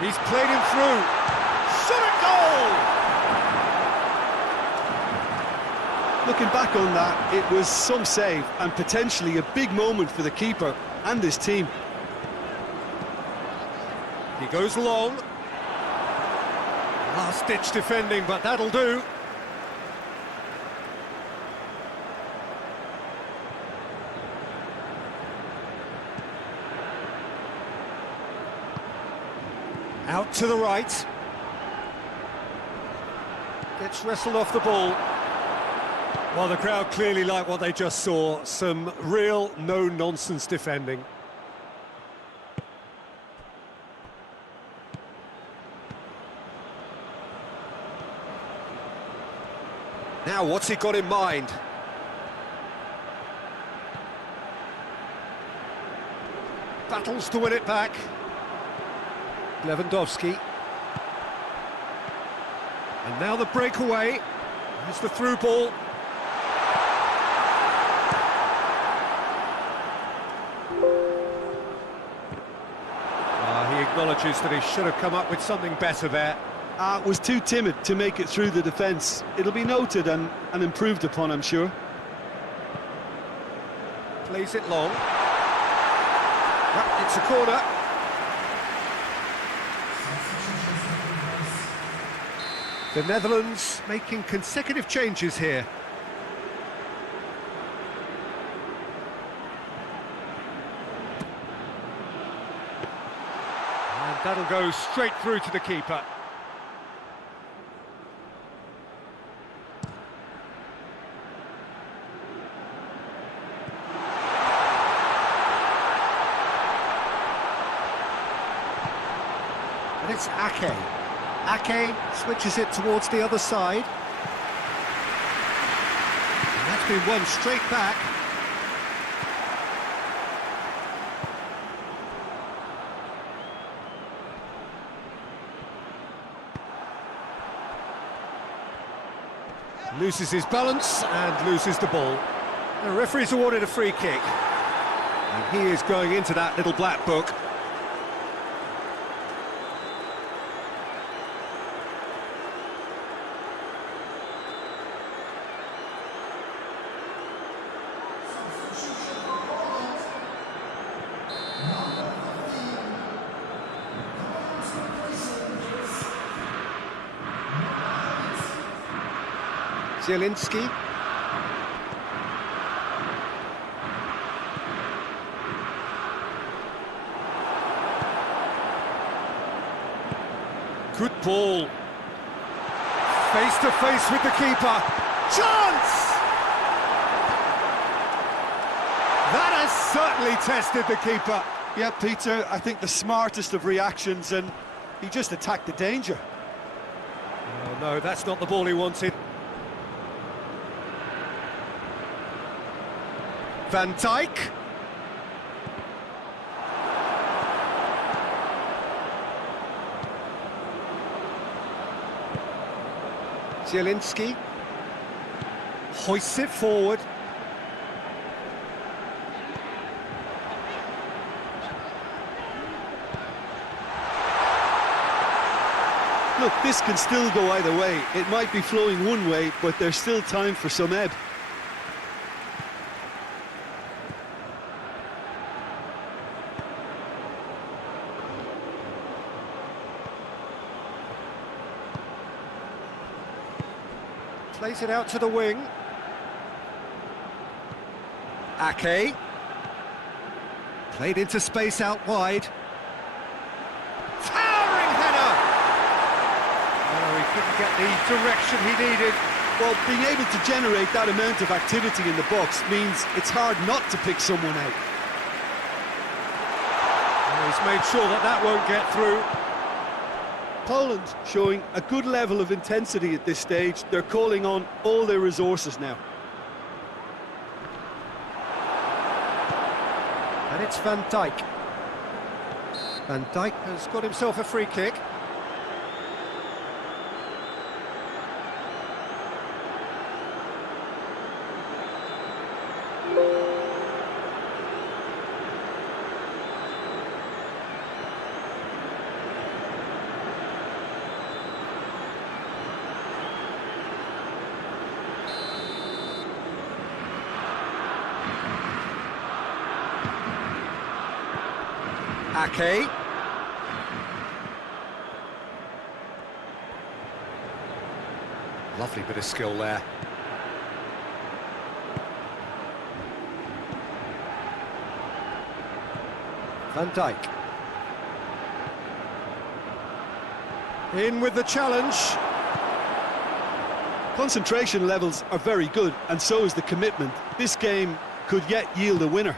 He's played him through. Shot at goal! Looking back on that, it was some save and potentially a big moment for the keeper and his team. He goes long. Last-ditch defending, but that'll do. Out to the right. Gets wrestled off the ball. Well, the crowd clearly like what they just saw. Some real no-nonsense defending. Now, what's he got in mind? Battles to win it back. Lewandowski. And now the breakaway. Here's the through ball. He acknowledges that he should have come up with something better there. Was too timid to make it through the defence. It'll be noted and improved upon, I'm sure. Plays it long. It's a corner. The Netherlands making consecutive changes here. And that'll go straight through to the keeper. And it's Ake. Ake switches it towards the other side. And that's been won straight back. Loses his balance and loses the ball. The referee's awarded a free kick. And he is going into that little black book. Zielinski. Good ball. Face to face with the keeper. Chance! That has certainly tested the keeper. Yeah, Peter, I think the smartest of reactions, and he just attacked the danger. Oh no, that's not the ball he wanted. Van Dijk. Zielinski hoists it forward. Look, this can still go either way. It might be flowing one way, but there's still time for some ebb. Plays it out to the wing. Ake. Played into space out wide. Towering header! Oh, he couldn't get the direction he needed. Well, being able to generate that amount of activity in the box means it's hard not to pick someone out. Oh, he's made sure that that won't get through. Poland showing a good level of intensity at this stage. They're calling on all their resources now. And it's Van Dijk. Van Dijk has got himself a free kick. Ake. Lovely bit of skill there. Van Dijk. In with the challenge. Concentration levels are very good, and so is the commitment. This game could yet yield a winner.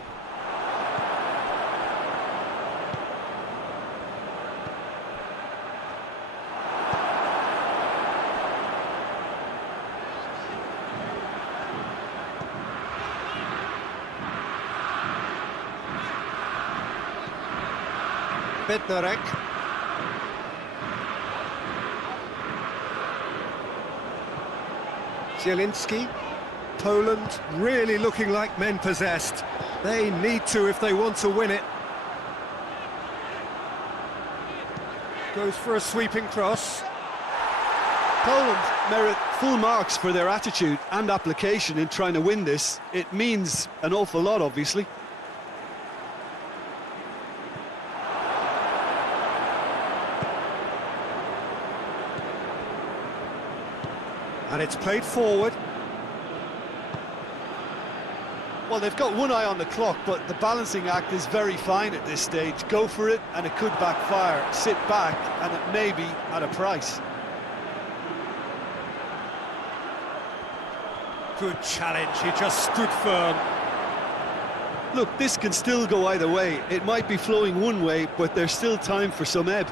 Bednarek. Zielinski. Poland really looking like men possessed. They need to if they want to win it. Goes for a sweeping cross. Poland merit full marks for their attitude and application in trying to win this. It means an awful lot, obviously. And it's played forward. Well, they've got one eye on the clock, but the balancing act is very fine at this stage. Go for it, and it could backfire. Sit back, and it may be at a price. Good challenge, he just stood firm. Look, this can still go either way. It might be flowing one way, but there's still time for some ebb.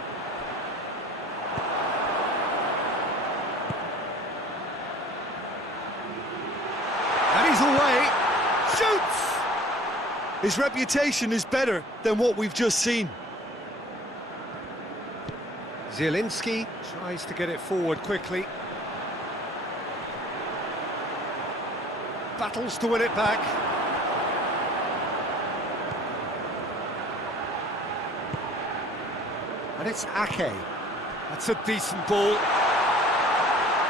And he's away. Shoots! His reputation is better than what we've just seen. Zielinski tries to get it forward quickly. Battles to win it back. And it's Ake. That's a decent ball.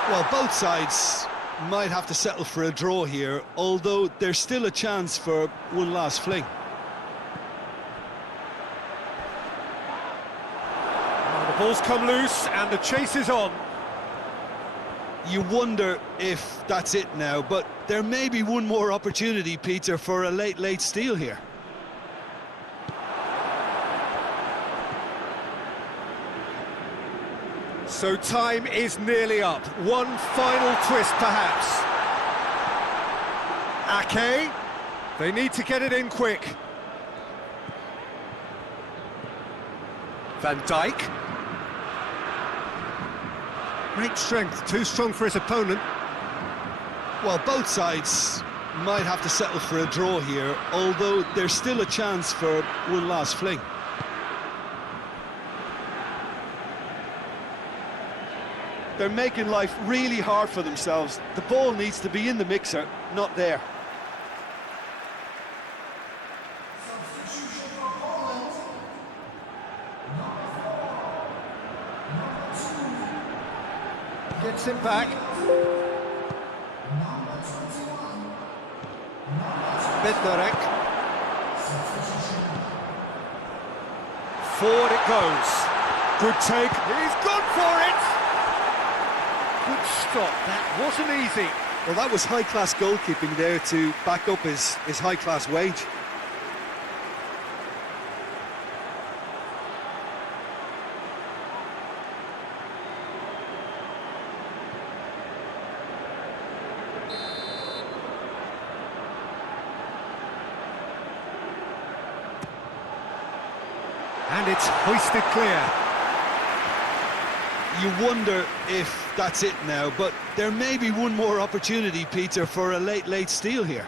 Well, both sides might have to settle for a draw here, although there's still a chance for one last fling. The ball's come loose and the chase is on. You wonder if that's it now, but there may be one more opportunity, Peter, for a late steal here. So time is nearly up. One final twist, perhaps. Ake. They need to get it in quick. Van Dijk. Great strength, too strong for his opponent. Well, both sides might have to settle for a draw here, although there's still a chance for one last fling. They're making life really hard for themselves. The ball needs to be in the mixer, not there. Gets him back. Bednarek. Forward it goes. Good take. He's gone for it. Good stop. That wasn't easy. Well, that was high-class goalkeeping there to back up his high-class wage. And it's hoisted clear. You wonder if that's it now, but there may be one more opportunity, Peter, for a late steal here.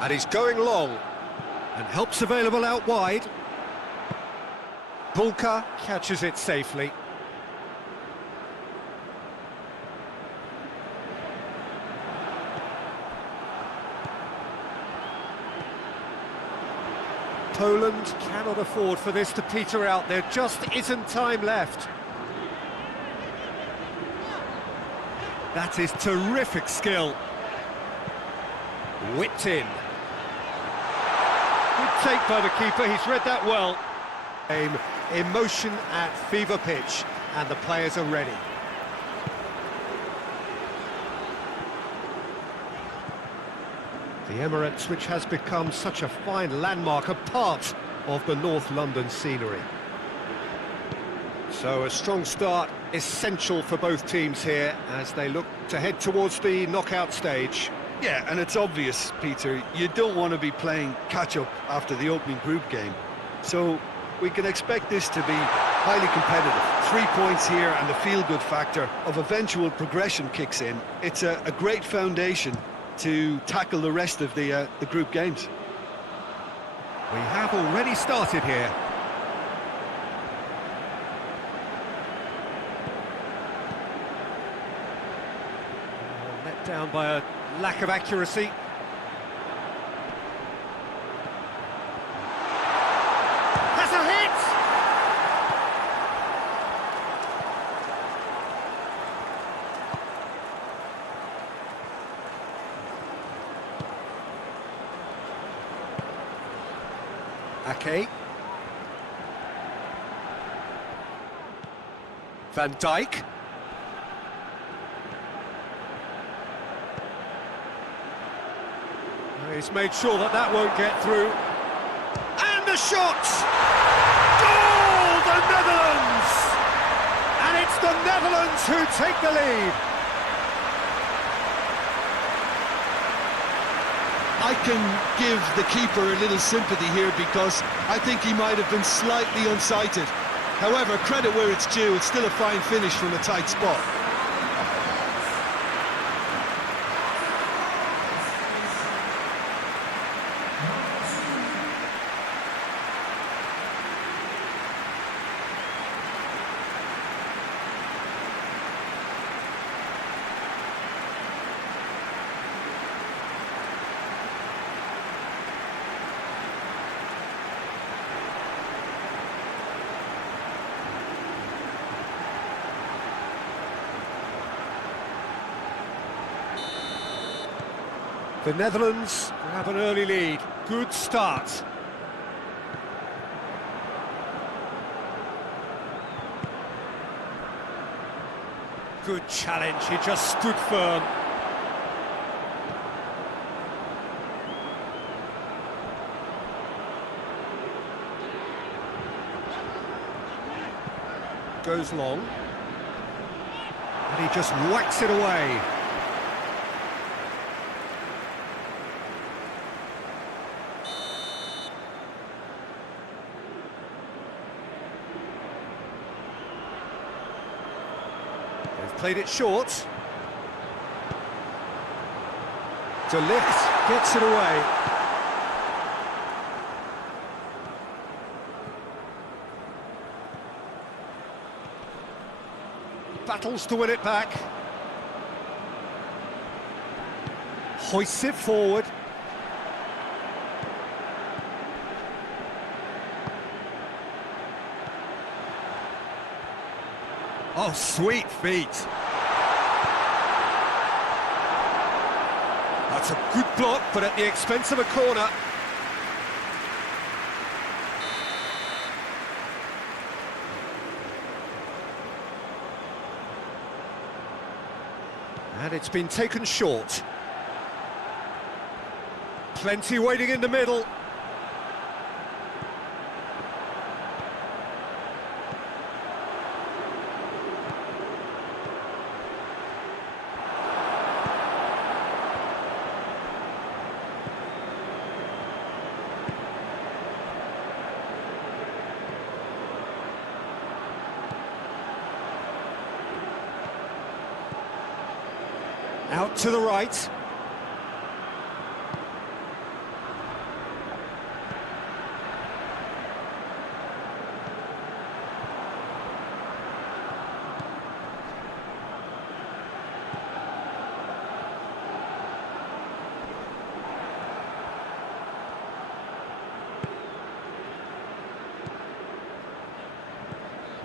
And he's going long. And help's available out wide. Polska catches it safely. Poland cannot afford for this to peter out. There just isn't time left. That is terrific skill. Whipped in. Good take by the keeper, he's read that well. Emotion at fever pitch, and the players are ready. The Emirates, which has become such a fine landmark, apart of the North London scenery. So a strong start essential for both teams here as they look to head towards the knockout stage. Yeah, and it's obvious, Peter, you don't want to be playing catch-up after the opening group game. So we can expect this to be highly competitive. 3 points here and the feel-good factor of eventual progression kicks in. It's a great foundation to tackle the rest of the group games. We have already started here. Let down by a lack of accuracy. That's a hit! Ake. Van Dijk. He's made sure that that won't get through. And the shot! Goal! The Netherlands! And it's the Netherlands who take the lead. I can give the keeper a little sympathy here because I think he might have been slightly unsighted. However, credit where it's due, it's still a fine finish from a tight spot. The Netherlands grab an early lead. Good start. Good challenge, he just stood firm. Goes long. And he just whacks it away. Played it short. De Ligt gets it away. Battles to win it back. Hoists it forward. Oh, sweet feet. That's a good block, but at the expense of a corner. And it's been taken short. Plenty waiting in the middle. Out to the right.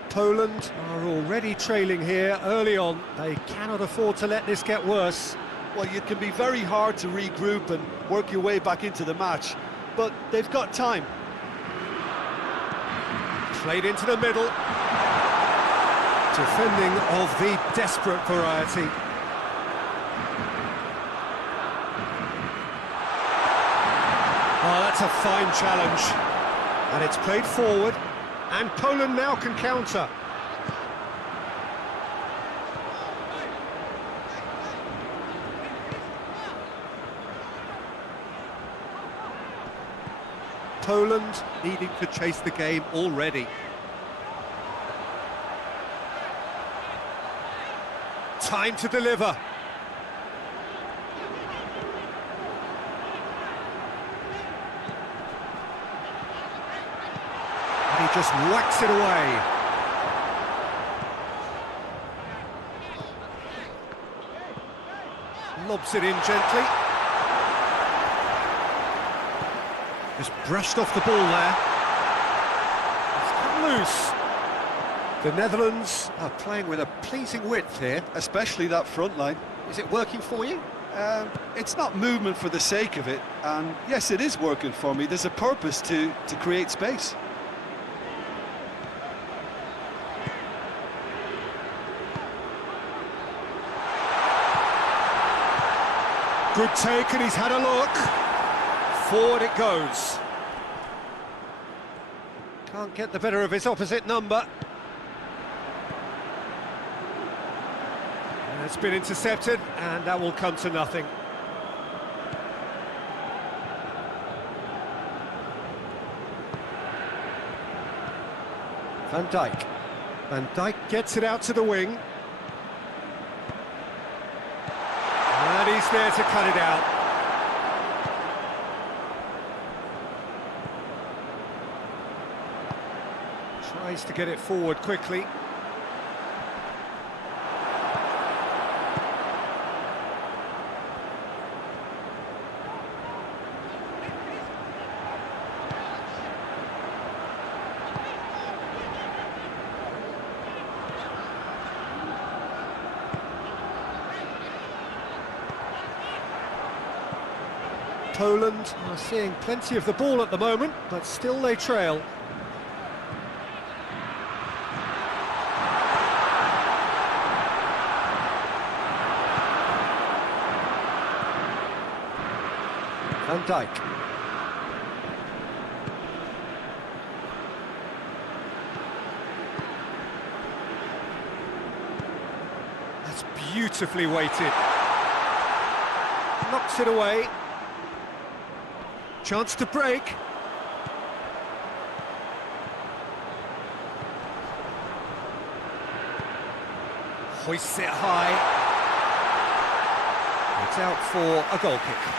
Poland are already trailing here early on. They cannot afford to let this get worse. Well, it can be very hard to regroup and work your way back into the match, but they've got time. Played into the middle. Defending of the desperate variety. Oh, that's a fine challenge. And it's played forward, and Poland now can counter. Poland needing to chase the game already. Time to deliver. And he just whacks it away. Lobs it in gently. Just brushed off the ball there. It's come loose. The Netherlands are playing with a pleasing width here. Especially that front line. Is it working for you? It's not movement for the sake of it, and yes, it is working for me. There's a purpose to create space. Good take, and he's had a look. Forward it goes. Can't get the better of his opposite number. And it's been intercepted, and that will come to nothing. Van Dijk. Van Dijk gets it out to the wing. And he's there to cut it out. Tries to get it forward quickly. Poland are seeing plenty of the ball at the moment, but still they trail. Van Dijk. That's beautifully weighted. Knocks it away. Chance to break. Hoists it high. It's out for a goal kick.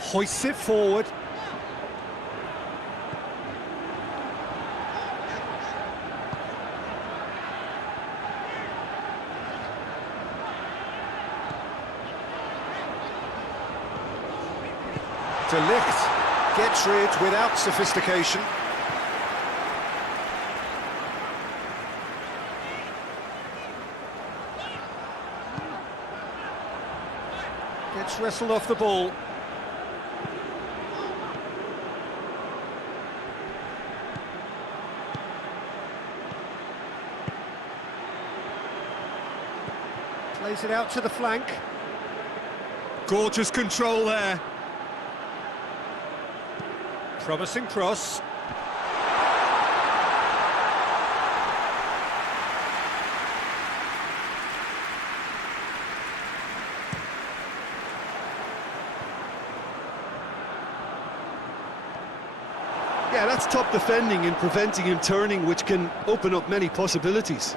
Hoists it forward. De Ligt gets rid without sophistication. Gets wrestled off the ball. Plays it out to the flank. Gorgeous control there. Promising cross. Yeah, that's top defending and preventing him turning, which can open up many possibilities.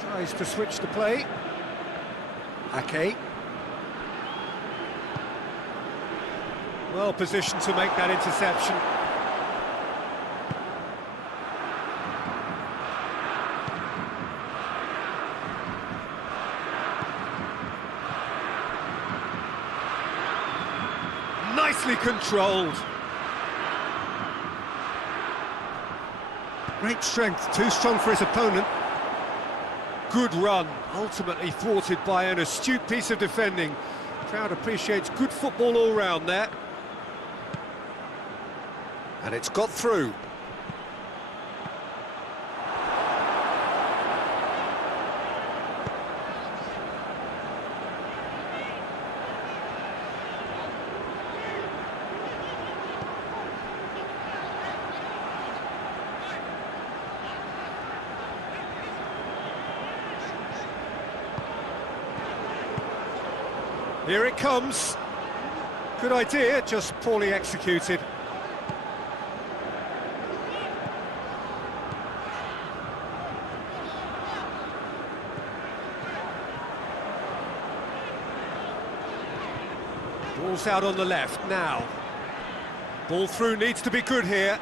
Tries to switch the play. Ake. Well positioned to make that interception. Nicely controlled. Great strength, too strong for his opponent. good run, ultimately thwarted by an astute piece of defending. Crowd appreciates good football all round there. And it's got through. Here it comes. Good idea, just poorly executed. Ball's out on the left now. Ball through needs to be good here.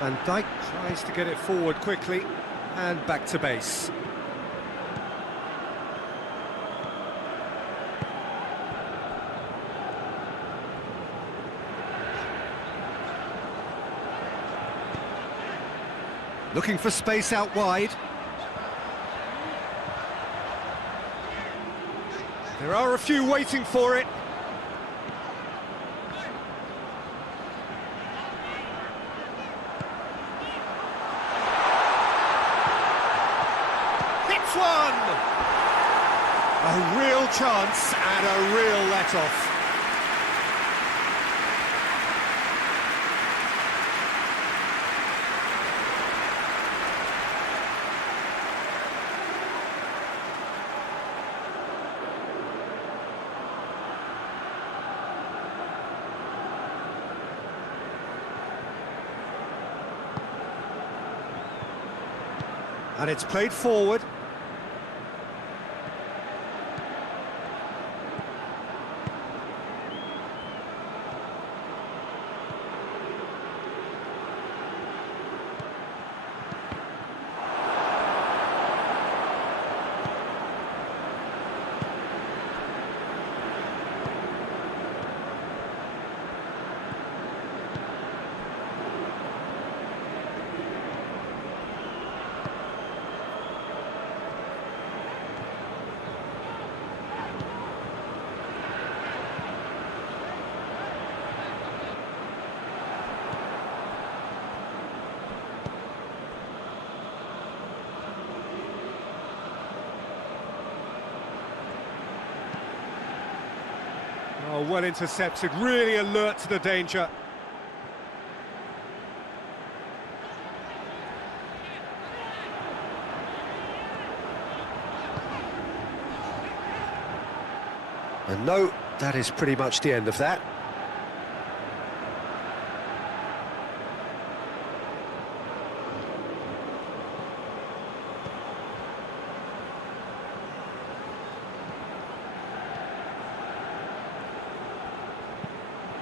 Van Dijk tries to get it forward quickly, and back to base. Looking for space out wide. There are a few waiting for it. Hits one! A real chance and a real let-off. And it's played forward. Oh, well intercepted, really alert to the danger. And no, that is pretty much the end of that.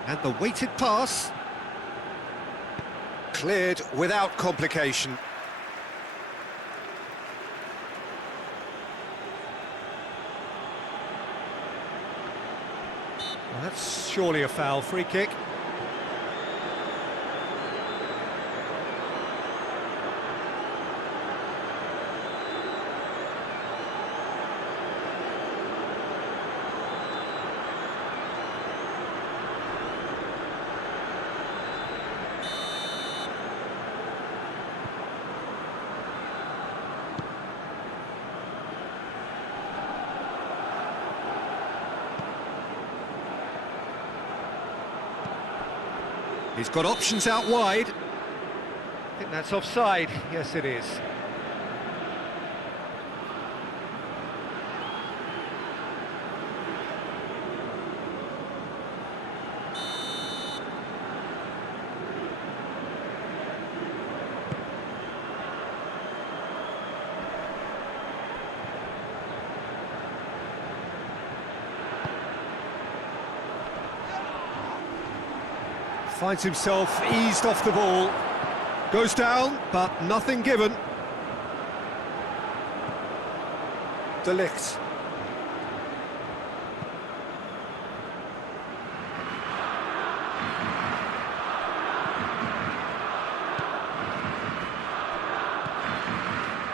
And the weighted pass. Cleared without complication. Well, that's surely a foul. Free kick. He's got options out wide. I think that's offside. Yes, it is. Finds himself eased off the ball. Goes down, but nothing given. De Ligt.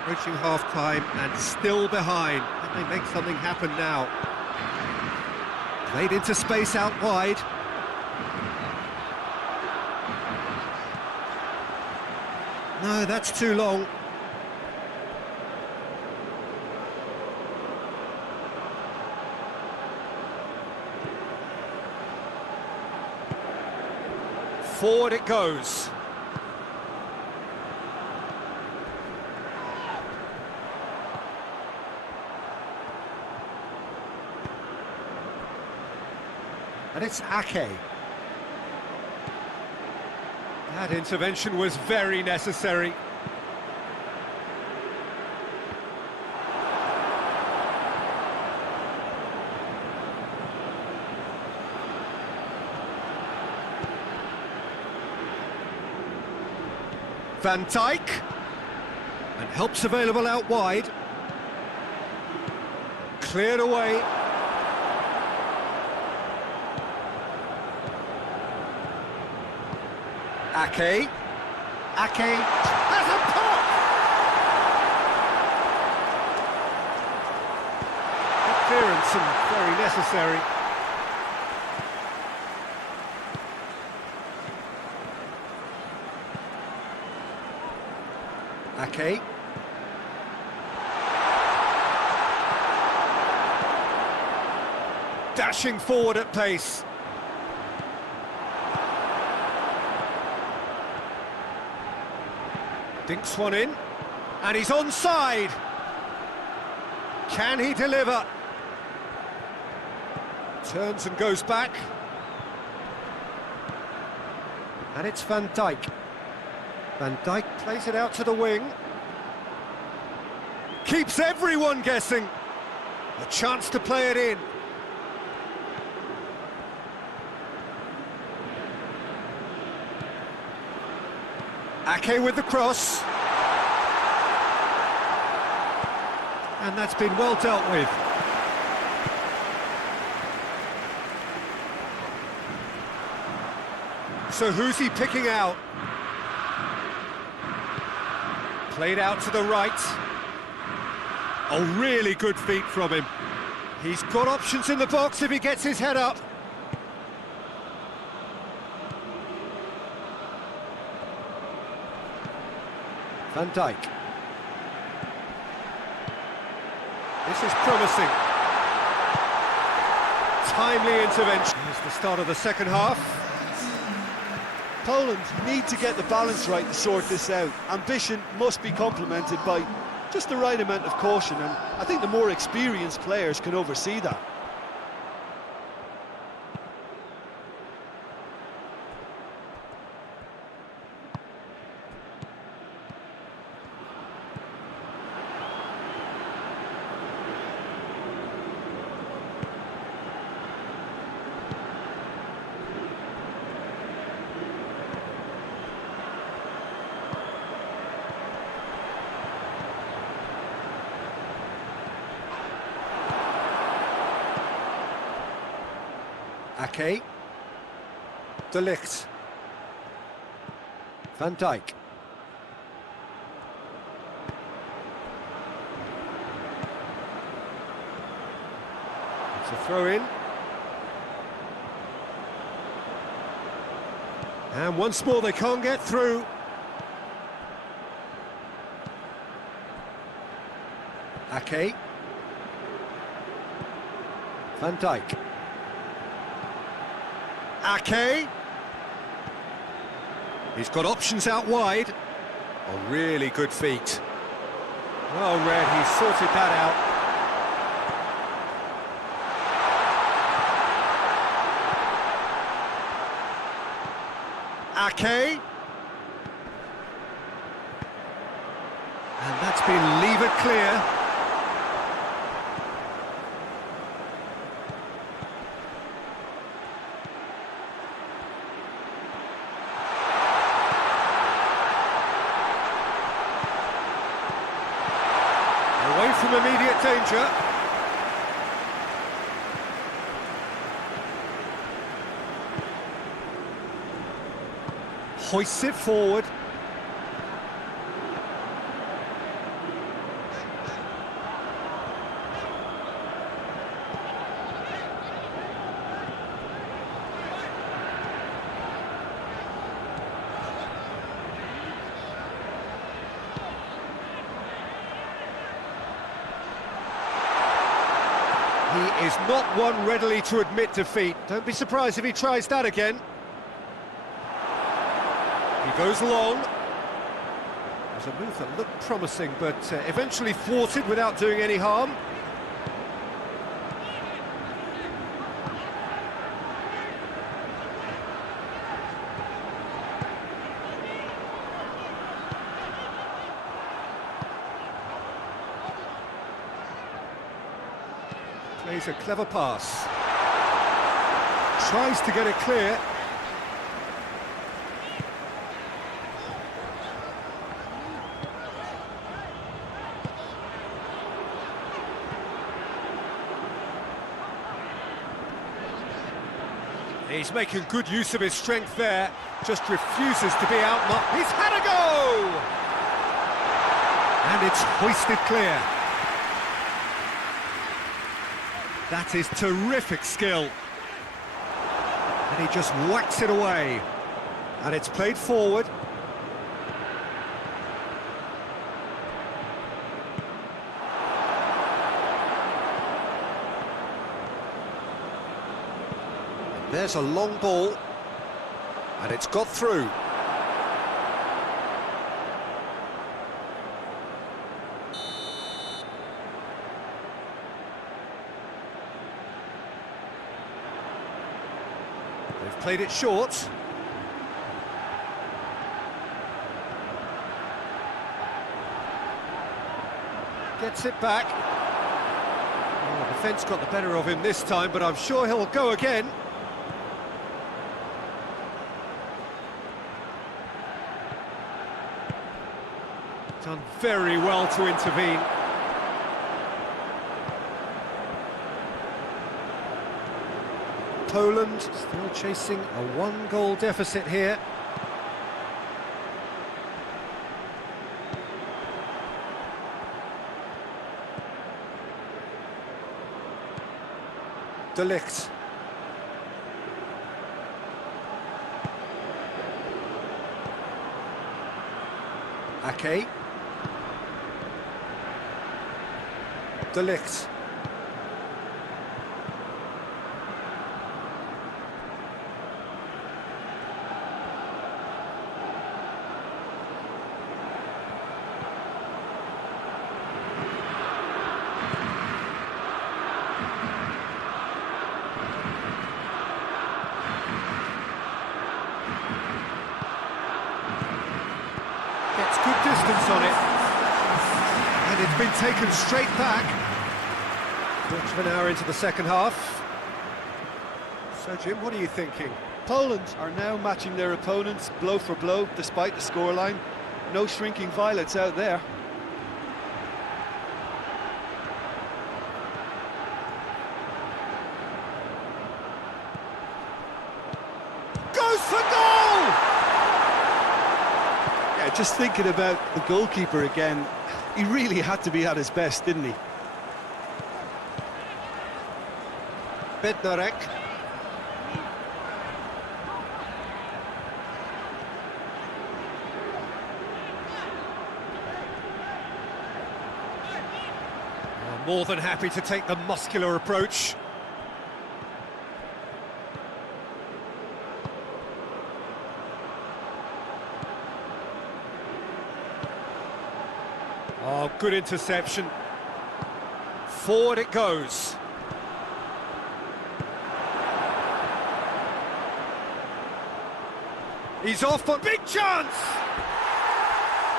Reaching half-time and still behind. Can they make something happen now? Played into space out wide. No, that's too long. Forward it goes. And it's Ake. That intervention was very necessary. Van Dijk. And help's available out wide. Cleared away. Ake. Ake has a pop! Clearance and very necessary. Ake. Dashing forward at pace. Dinks one in, and he's onside. Can he deliver? Turns and goes back. And it's Van Dijk. Van Dijk plays it out to the wing. Keeps everyone guessing. A chance to play it in. Ake with the cross. And that's been well dealt with. So who's he picking out? Played out to the right. Oh, really good feet from him. He's got options in the box if he gets his head up. Van Dijk. This is promising. Timely intervention. Here's the start of the second half. Poland need to get the balance right to sort this out. Ambition must be complemented by just the right amount of caution, and I think the more experienced players can oversee that. Ake. De Ligt. Van Dijk. It's a throw in. And once more they can't get through. Ake. Van Dijk. Ake. He's got options out wide. Oh, really good feet. Well read, he sorted that out. Ake. And that's been levered clear. from immediate danger. Hoists it forward. He is not one readily to admit defeat. Don't be surprised if he tries that again. He goes long. There's a move that looked promising, but eventually thwarted without doing any harm. Plays a clever pass. Tries to get it clear. He's making good use of his strength there, just refuses to be outmarked. He's had a go! And it's hoisted clear. That is terrific skill. And he just whacks it away. And it's played forward. There's a long ball, and it's got through. They've played it short. Gets it back. Oh, the defence got the better of him this time, but I'm sure he'll go again. Done very well to intervene. Poland still chasing a one-goal deficit here. De Ligt. Ake. De Ligt. Gets good distance on it. And it's been taken straight back. Quarter of an hour into the second half. So, Jim, what are you thinking? Poland are now matching their opponents blow for blow, despite the scoreline. No shrinking violets out there. Goes for goal! Yeah, just thinking about the goalkeeper again, he really had to be at his best, didn't he? Bednarek. More than happy to take the muscular approach. Oh, good interception. Forward it goes. He's off, but big chance!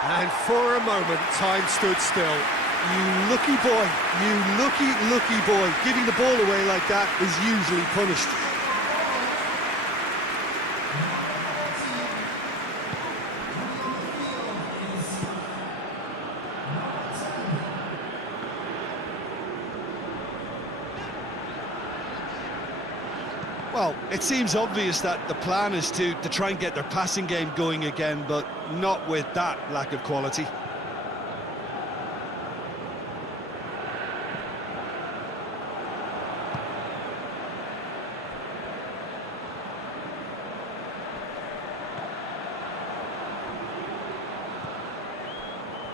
And for a moment, time stood still. You lucky boy, you lucky boy. Giving the ball away like that is usually punished. Well, it seems obvious that the plan is to try and get their passing game going again, but not with that lack of quality.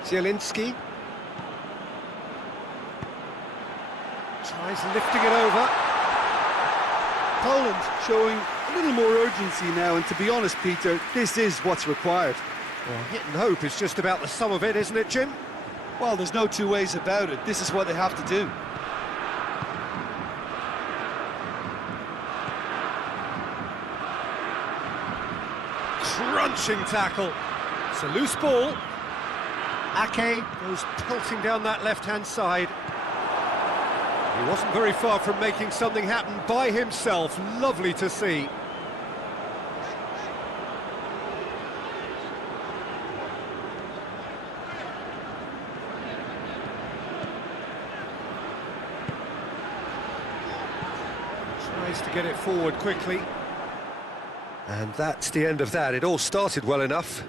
Zielinski tries lifting it over. Poland showing a little more urgency now, and to be honest, Peter, this is what's required. Well, hit and hope is just about the sum of it, isn't it, Jim? Well, there's no two ways about it. This is what they have to do. Crunching tackle. It's a loose ball. Ake goes pelting down that left-hand side. He wasn't very far from making something happen by himself. Lovely to see. Tries to get it forward quickly. And that's the end of that. It all started well enough.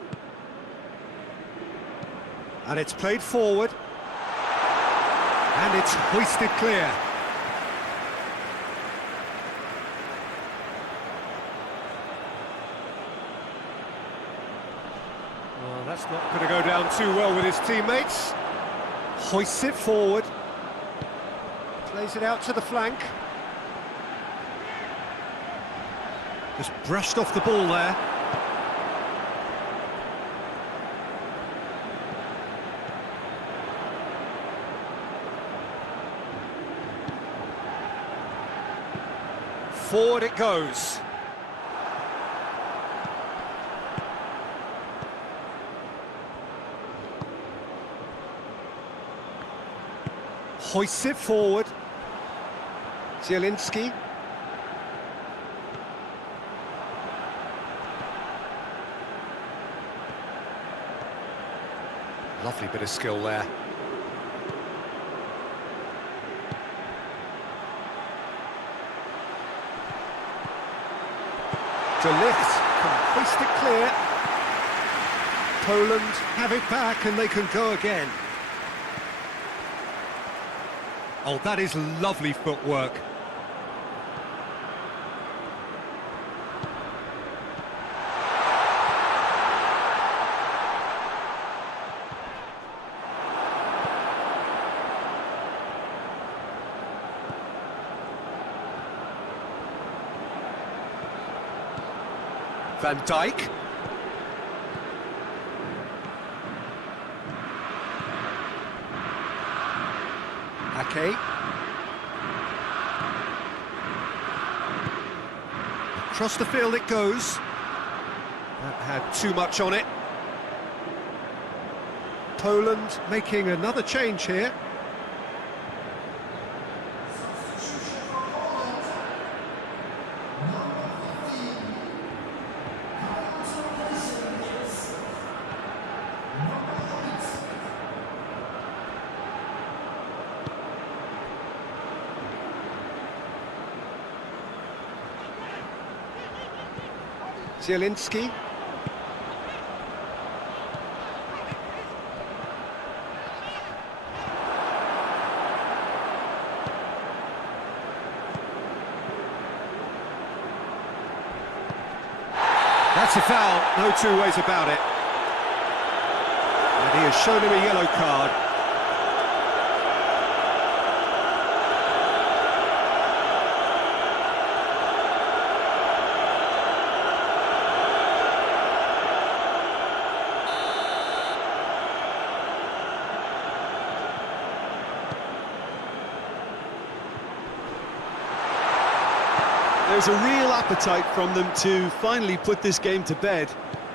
And it's played forward. And it's hoisted clear. Well, that's not going to go down too well with his teammates. Hoists it forward. Plays it out to the flank. Just brushed off the ball there. Forward it goes. Hoists it forward. Zielinski. Lovely bit of skill there. De Ligt can hoist it clear. Poland have it back and they can go again. Oh, that is lovely footwork. Van Dijk. Ake. Across the field it goes. That had too much on it. Poland making another change here. Zielinski. That's a foul, no two ways about it. And he has shown him a yellow card. There's a real appetite from them to finally put this game to bed,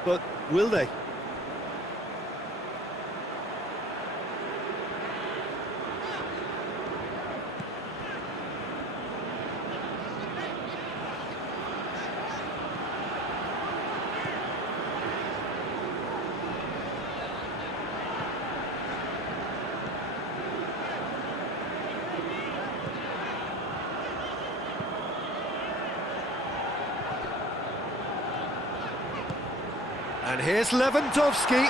but will they? And here's Lewandowski.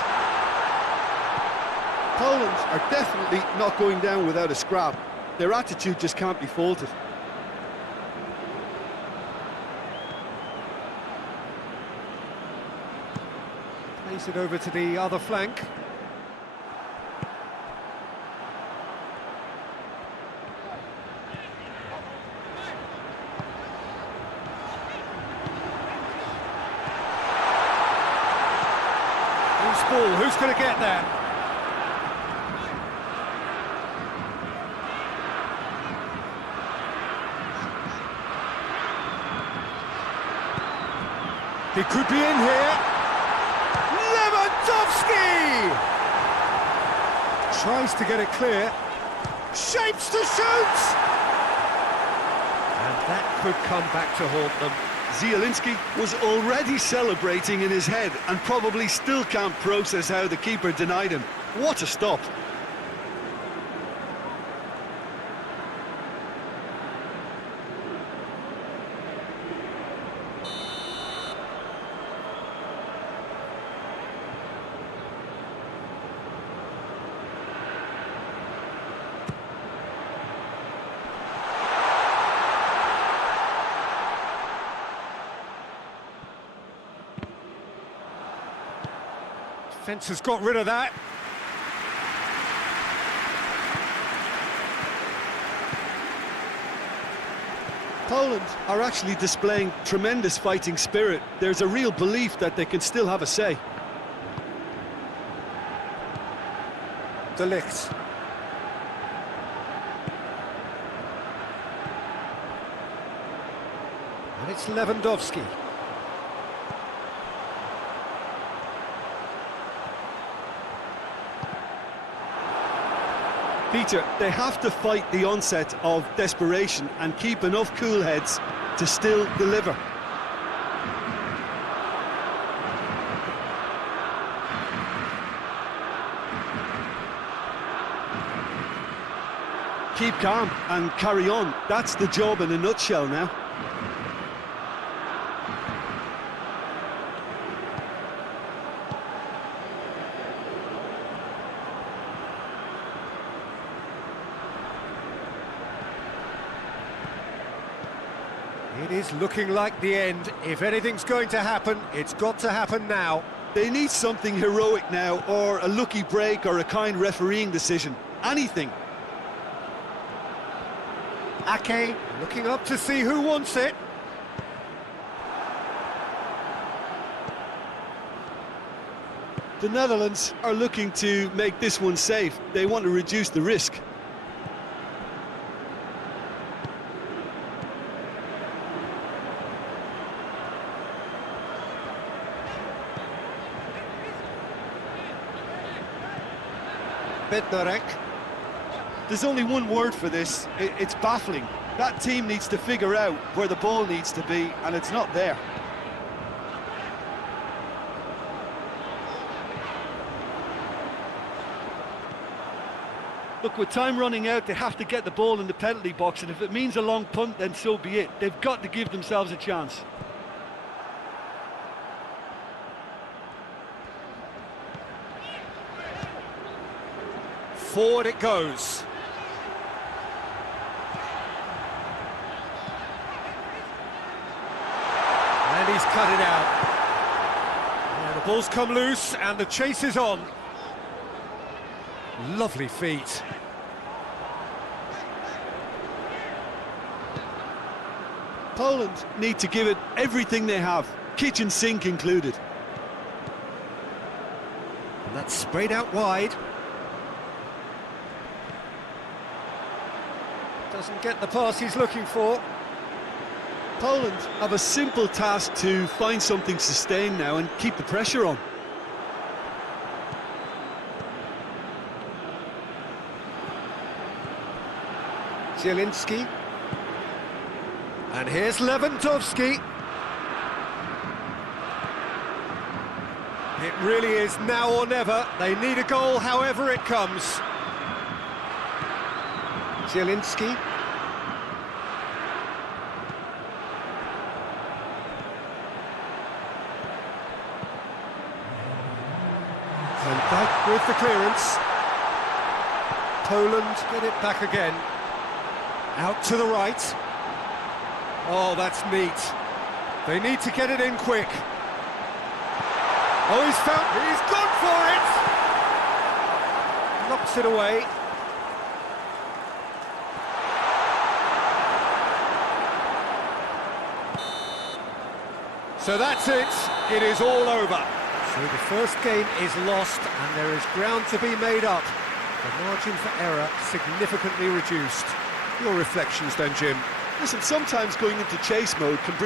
Poland are definitely not going down without a scrap. Their attitude just can't be faulted. Plays it over to the other flank. Loose ball, who's going to get there? He could be in here. Lewandowski! Tries to get it clear. Shapes to shoot! And that could come back to haunt them. Zielinski was already celebrating in his head and probably still can't process how the keeper denied him. What a stop! Defence has got rid of that. Poland are actually displaying tremendous fighting spirit. There's a real belief that they can still have a say. De Ligt. And it's Lewandowski. Peter, they have to fight the onset of desperation and keep enough cool heads to still deliver. Keep calm and carry on. That's the job in a nutshell now. It is looking like the end. If anything's going to happen, it's got to happen now. They need something heroic now, or a lucky break, or a kind refereeing decision. Anything. Ake looking up to see who wants it. The Netherlands are looking to make this one safe. They want to reduce the risk. Bednarek. There's only one word for this. It's baffling. That team needs to figure out where the ball needs to be, and it's not there. Look, with time running out, they have to get the ball in the penalty box, and if it means a long punt, then so be it. They've got to give themselves a chance. Forward it goes. And he's cut it out. Yeah, the ball's come loose and the chase is on. Lovely feet. Poland need to give it everything they have, kitchen sink included. And that's sprayed out wide. Doesn't get the pass he's looking for. Poland have a simple task to find something sustained now and keep the pressure on. Zielinski. And here's Lewandowski. It really is now or never. They need a goal however it comes. Zielinski. with the clearance. Poland get it back again. Out to the right. Oh, that's neat. They need to get it in quick. Oh, he's gone for it! Knocks it away. So that's it. It is all over. So the first game is lost and there is ground to be made up. The margin for error significantly reduced. Your reflections then, Jim? Listen, sometimes going into chase mode can bring